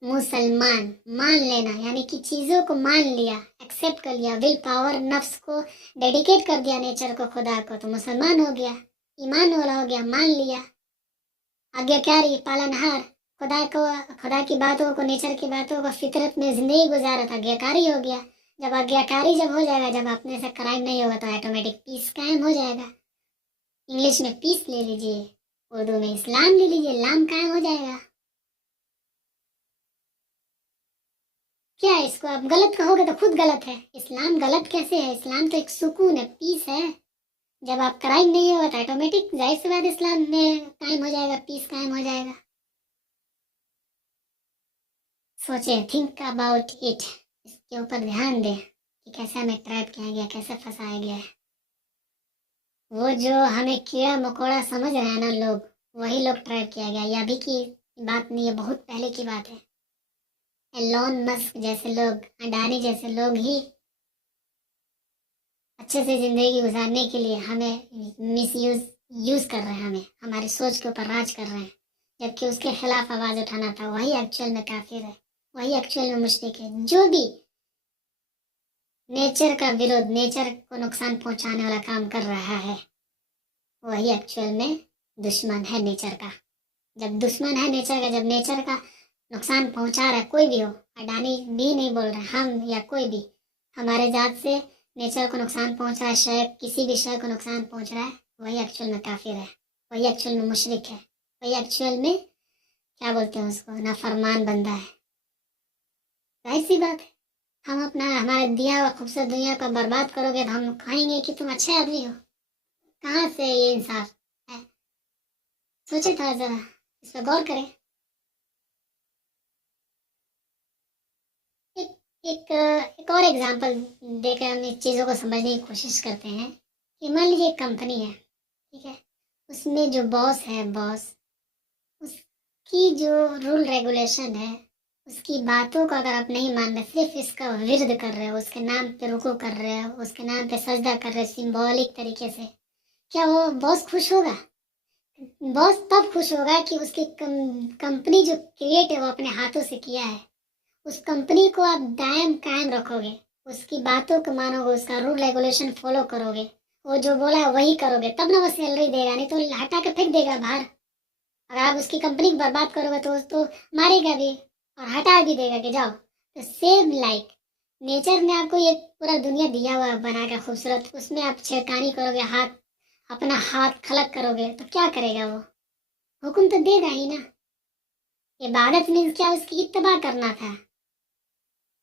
मुसलमान मान लेना यानी कि चीजों को मान लिया, एक्सेप्ट कर लिया, विल पावर, नफ्स को डेडिकेट कर दिया नेचर को, खुदा को, तो मुसलमान हो गया, ईमान वाला हो गया, मान लिया। आज्ञाकारी, पालनहार, खुदा की बातों को, नेचर की बातों को फितरत में जिंदगी गुजारा था, आज्ञाकारी हो गया। जब आज्ञाकारी जब हो जाएगा, जब अपने से क्राइम नहीं होगा तो ऑटोमेटिक पीस कायम हो जाएगा। इंग्लिश में पीस ले लीजिए, उर्दू में इस्लाम ले लीजिए, लाम कायम हो जाएगा। क्या है? इसको आप गलत कहोगे तो खुद गलत है। इस्लाम गलत कैसे है? इस्लाम तो एक सुकून है, पीस है। जब आप क्राइम नहीं होगा तो ऑटोमेटिक जाहिर सी बात इस्लाम में कायम हो जाएगा, पीस कायम हो जाएगा। सोचे, थिंक अबाउट इट, इसके ऊपर ध्यान दें कि कैसे हमें ट्रैप किया गया, कैसे फंसाया गया है। वो जो हमें कीड़ा मकोड़ा समझ रहे हैं ना लोग, वही लोग ट्रैप किया गया। ये अभी की बात नहीं है, बहुत पहले की बात है। एलोन मस्क जैसे लोग, अडानी जैसे लोग ही अच्छे से जिंदगी गुजारने के लिए हमें मिस यूज कर रहे हैं, हमें हमारी सोच के ऊपर राज कर रहे हैं। जबकि उसके खिलाफ आवाज उठाना था, वही एक्चुअल में काफिर है, वही एक्चुअल में मुशरिक है। जो भी नेचर का विरोध, नेचर को नुकसान पहुंचाने वाला काम कर रहा है, वही एक्चुअल में दुश्मन है नेचर का। जब दुश्मन है नेचर का, जब नेचर का नुकसान पहुंचा रहा है, कोई भी हो, अडानी भी नहीं बोल रहे, हम या कोई भी, हमारे जात से नेचर को नुकसान पहुंच रहा है, शय किसी भी शय को नुकसान पहुंच रहा है, वही एक्चुअल में काफिर है, वही एक्चुअल में मुशरिक है, वही एक्चुअल में क्या बोलते हैं उसको, नाफरमान बंदा है। जाहिर सी बात है, हम अपना हमारे दिया हुआ खूबसूरत दुनिया को बर्बाद करोगे तो हम कहेंगे कि तुम अच्छे आदमी हो। कहाँ से ये इंसाफ है? सोचे था जरा, इस पर गौर करें। एक एक और एग्जांपल देकर हम इस चीज़ों को समझने की कोशिश करते हैं कि मान लीजिए एक कंपनी है, ठीक है, उसमें जो बॉस है, बॉस, उसकी जो रूल रेगुलेशन है, उसकी बातों को अगर आप नहीं मान रहे, सिर्फ इसका विरोध कर रहे हो, उसके नाम पे रुकू कर रहे हो, उसके नाम पे सजदा कर रहे हो सिंबॉलिक तरीके से, क्या वो बॉस खुश होगा? बॉस तब खुश होगा कि उसकी कंपनी जो क्रिएट है वो अपने हाथों से किया है, उस कंपनी को आप दायम कायम रखोगे, उसकी बातों को मानोगे, उसका रूल रेगुलेशन फॉलो करोगे, वो जो बोला है वही करोगे, तब ना वो सैलरी देगा, नहीं तो हटा के फेंक देगा बाहर। अगर आप उसकी कंपनी को बर्बाद करोगे तो मारेगा भी और हटा भी देगा कि जाओ। तो सेम लाइक नेचर ने आपको ये पूरा दुनिया दिया हुआ बना के खूबसूरत, उसमें आप छेड़खानी करोगे, अपना हाथ खलक करोगे तो क्या करेगा वो? हुक्म तो देगा ही ना। इबादत मीन्स क्या, उसकी इत्तबा करना था।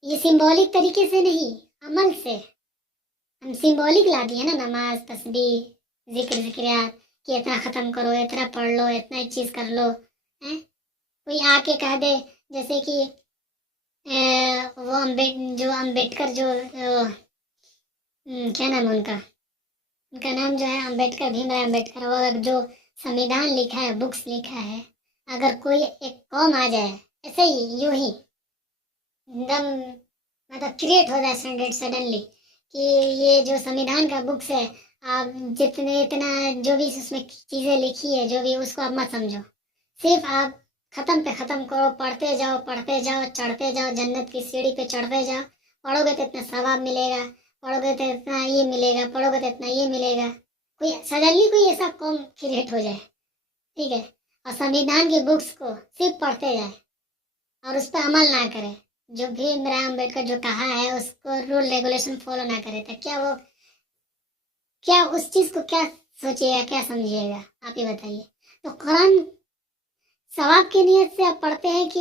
ये सिंबॉलिक तरीके से नहीं, अमल से। हम सिंबॉलिक ला दिए ना, नमाज, तस्बीह, जिक्र, जिक्रियात, कि इतना ख़त्म करो, इतना पढ़ लो, इतना चीज़ कर लो। हैं, कोई आके कह दे जैसे कि वो अम्बेडकर जो क्या नाम है उनका, उनका नाम जो है अम्बेडकर, भीमराव अम्बेडकर, वो जो संविधान लिखा है, बुक्स लिखा है, अगर कोई एक कौम आ जाए ऐसे ही यूं ही एकदम मतलब क्रिएट हो जाए सडनली कि ये जो संविधान का बुक्स है, आप जितने इतना जो भी उसमें चीज़ें लिखी है, जो भी, उसको आप मत समझो, सिर्फ आप खत्म पे खत्म करो, पढ़ते जाओ, पढ़ते जाओ, चढ़ते जाओ, जन्नत की सीढ़ी पे चढ़ते जाओ। पढ़ोगे तो इतना सवाब मिलेगा, पढ़ोगे तो इतना ये मिलेगा, पढ़ोगे तो इतना ये मिलेगा। कोई सडनली कोई ऐसा कौम क्रिएट हो जाए, ठीक है, और संविधान की बुक्स को सिर्फ पढ़ते जाए और उस पर अमल ना करे, जो भी भीमराव अम्बेडकर जो कहा है उसको रूल रेगुलेशन फॉलो ना करे, तो क्या वो, क्या उस चीज को क्या सोचिएगा, क्या समझिएगा, आप ही बताइए। तो कुरान सवाब की नीयत से आप पढ़ते हैं कि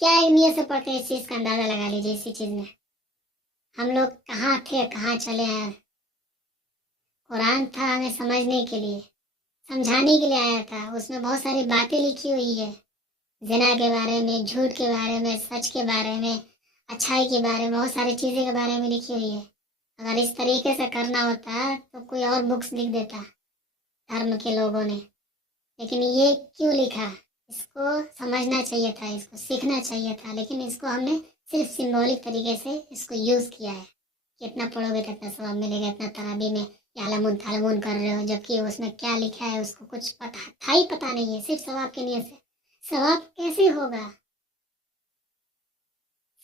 क्या नीयत से पढ़ते हैं, इस चीज का अंदाजा लगा लीजिए। इसी चीज में हम लोग कहाँ थे, कहाँ चले आए। कुरान था हमें समझने के लिए, समझाने के लिए आया था। उसमें बहुत सारी बातें लिखी हुई है, ज़िना के बारे में, झूठ के बारे में, सच के बारे में, अच्छाई के बारे में, बहुत सारी चीज़ें के बारे में लिखी हुई है। अगर इस तरीके से करना होता तो कोई और बुक्स लिख देता धर्म के लोगों ने, लेकिन ये क्यों लिखा, इसको समझना चाहिए था, इसको सीखना चाहिए था, लेकिन इसको हमने सिर्फ सिंबॉलिक तरीके से इसको यूज़ किया है कि इतना पढ़ोगे तो इतना सवाब मिलेगा, इतना तराबी में यालमून थालमून कर रहे हो, जबकि उसमें क्या लिखा है उसको कुछ पता था ही पता नहीं है, सिर्फ सवाब के नियत से। सवाब कैसे होगा,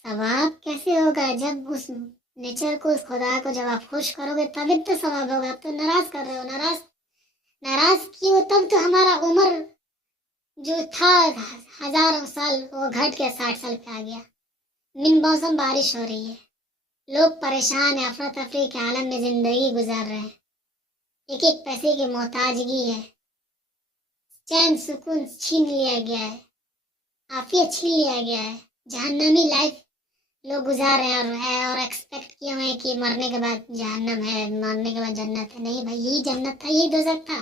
सवाब कैसे होगा, जब उस नेचर को, उस खुदा को जब आप खुश करोगे तभी तो सवाब होगा। आप तो नाराज कर रहे हो, नाराज नाराज की हो तब तो हमारा उम्र जो था 1000 साल वो घट के 60 साल पे आ गया। बिन मौसम बारिश हो रही है, लोग परेशान है, अफरा तफरी के आलम में जिंदगी गुजार रहे हैं, एक एक पैसे की मोहताजगी है, चैन सुकून छीन लिया गया है, आफियत छीन लिया गया है, जहन्नमी लाइफ लोग गुजार रहे हैं, और एक्सपेक्ट किए हुए हैं कि मरने के बाद जहन्नम है, मरने के बाद जन्नत है। नहीं भाई, यही जन्नत था, यही दोज़ख था।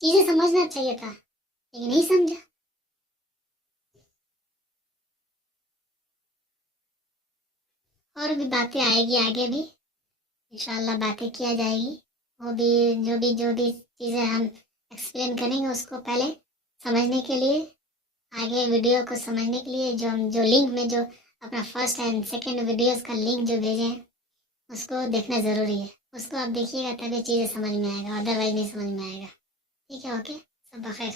चीजें समझना चाहिए था, लेकिन नहीं समझा। और भी बातें आएगी आगे भी, इंशाल्लाह बातें किया जाएगी। वो भी जो भी चीज़ें हम एक्सप्लेन करेंगे उसको पहले समझने के लिए, आगे वीडियो को समझने के लिए जो लिंक में जो अपना फर्स्ट एंड सेकंड वीडियोस का लिंक जो भेजे हैं उसको देखना ज़रूरी है। उसको आप देखिएगा तभी चीज़ें समझ में आएगा, अदरवाइज नहीं समझ में आएगा। ठीक है, ओके, सब बखैर।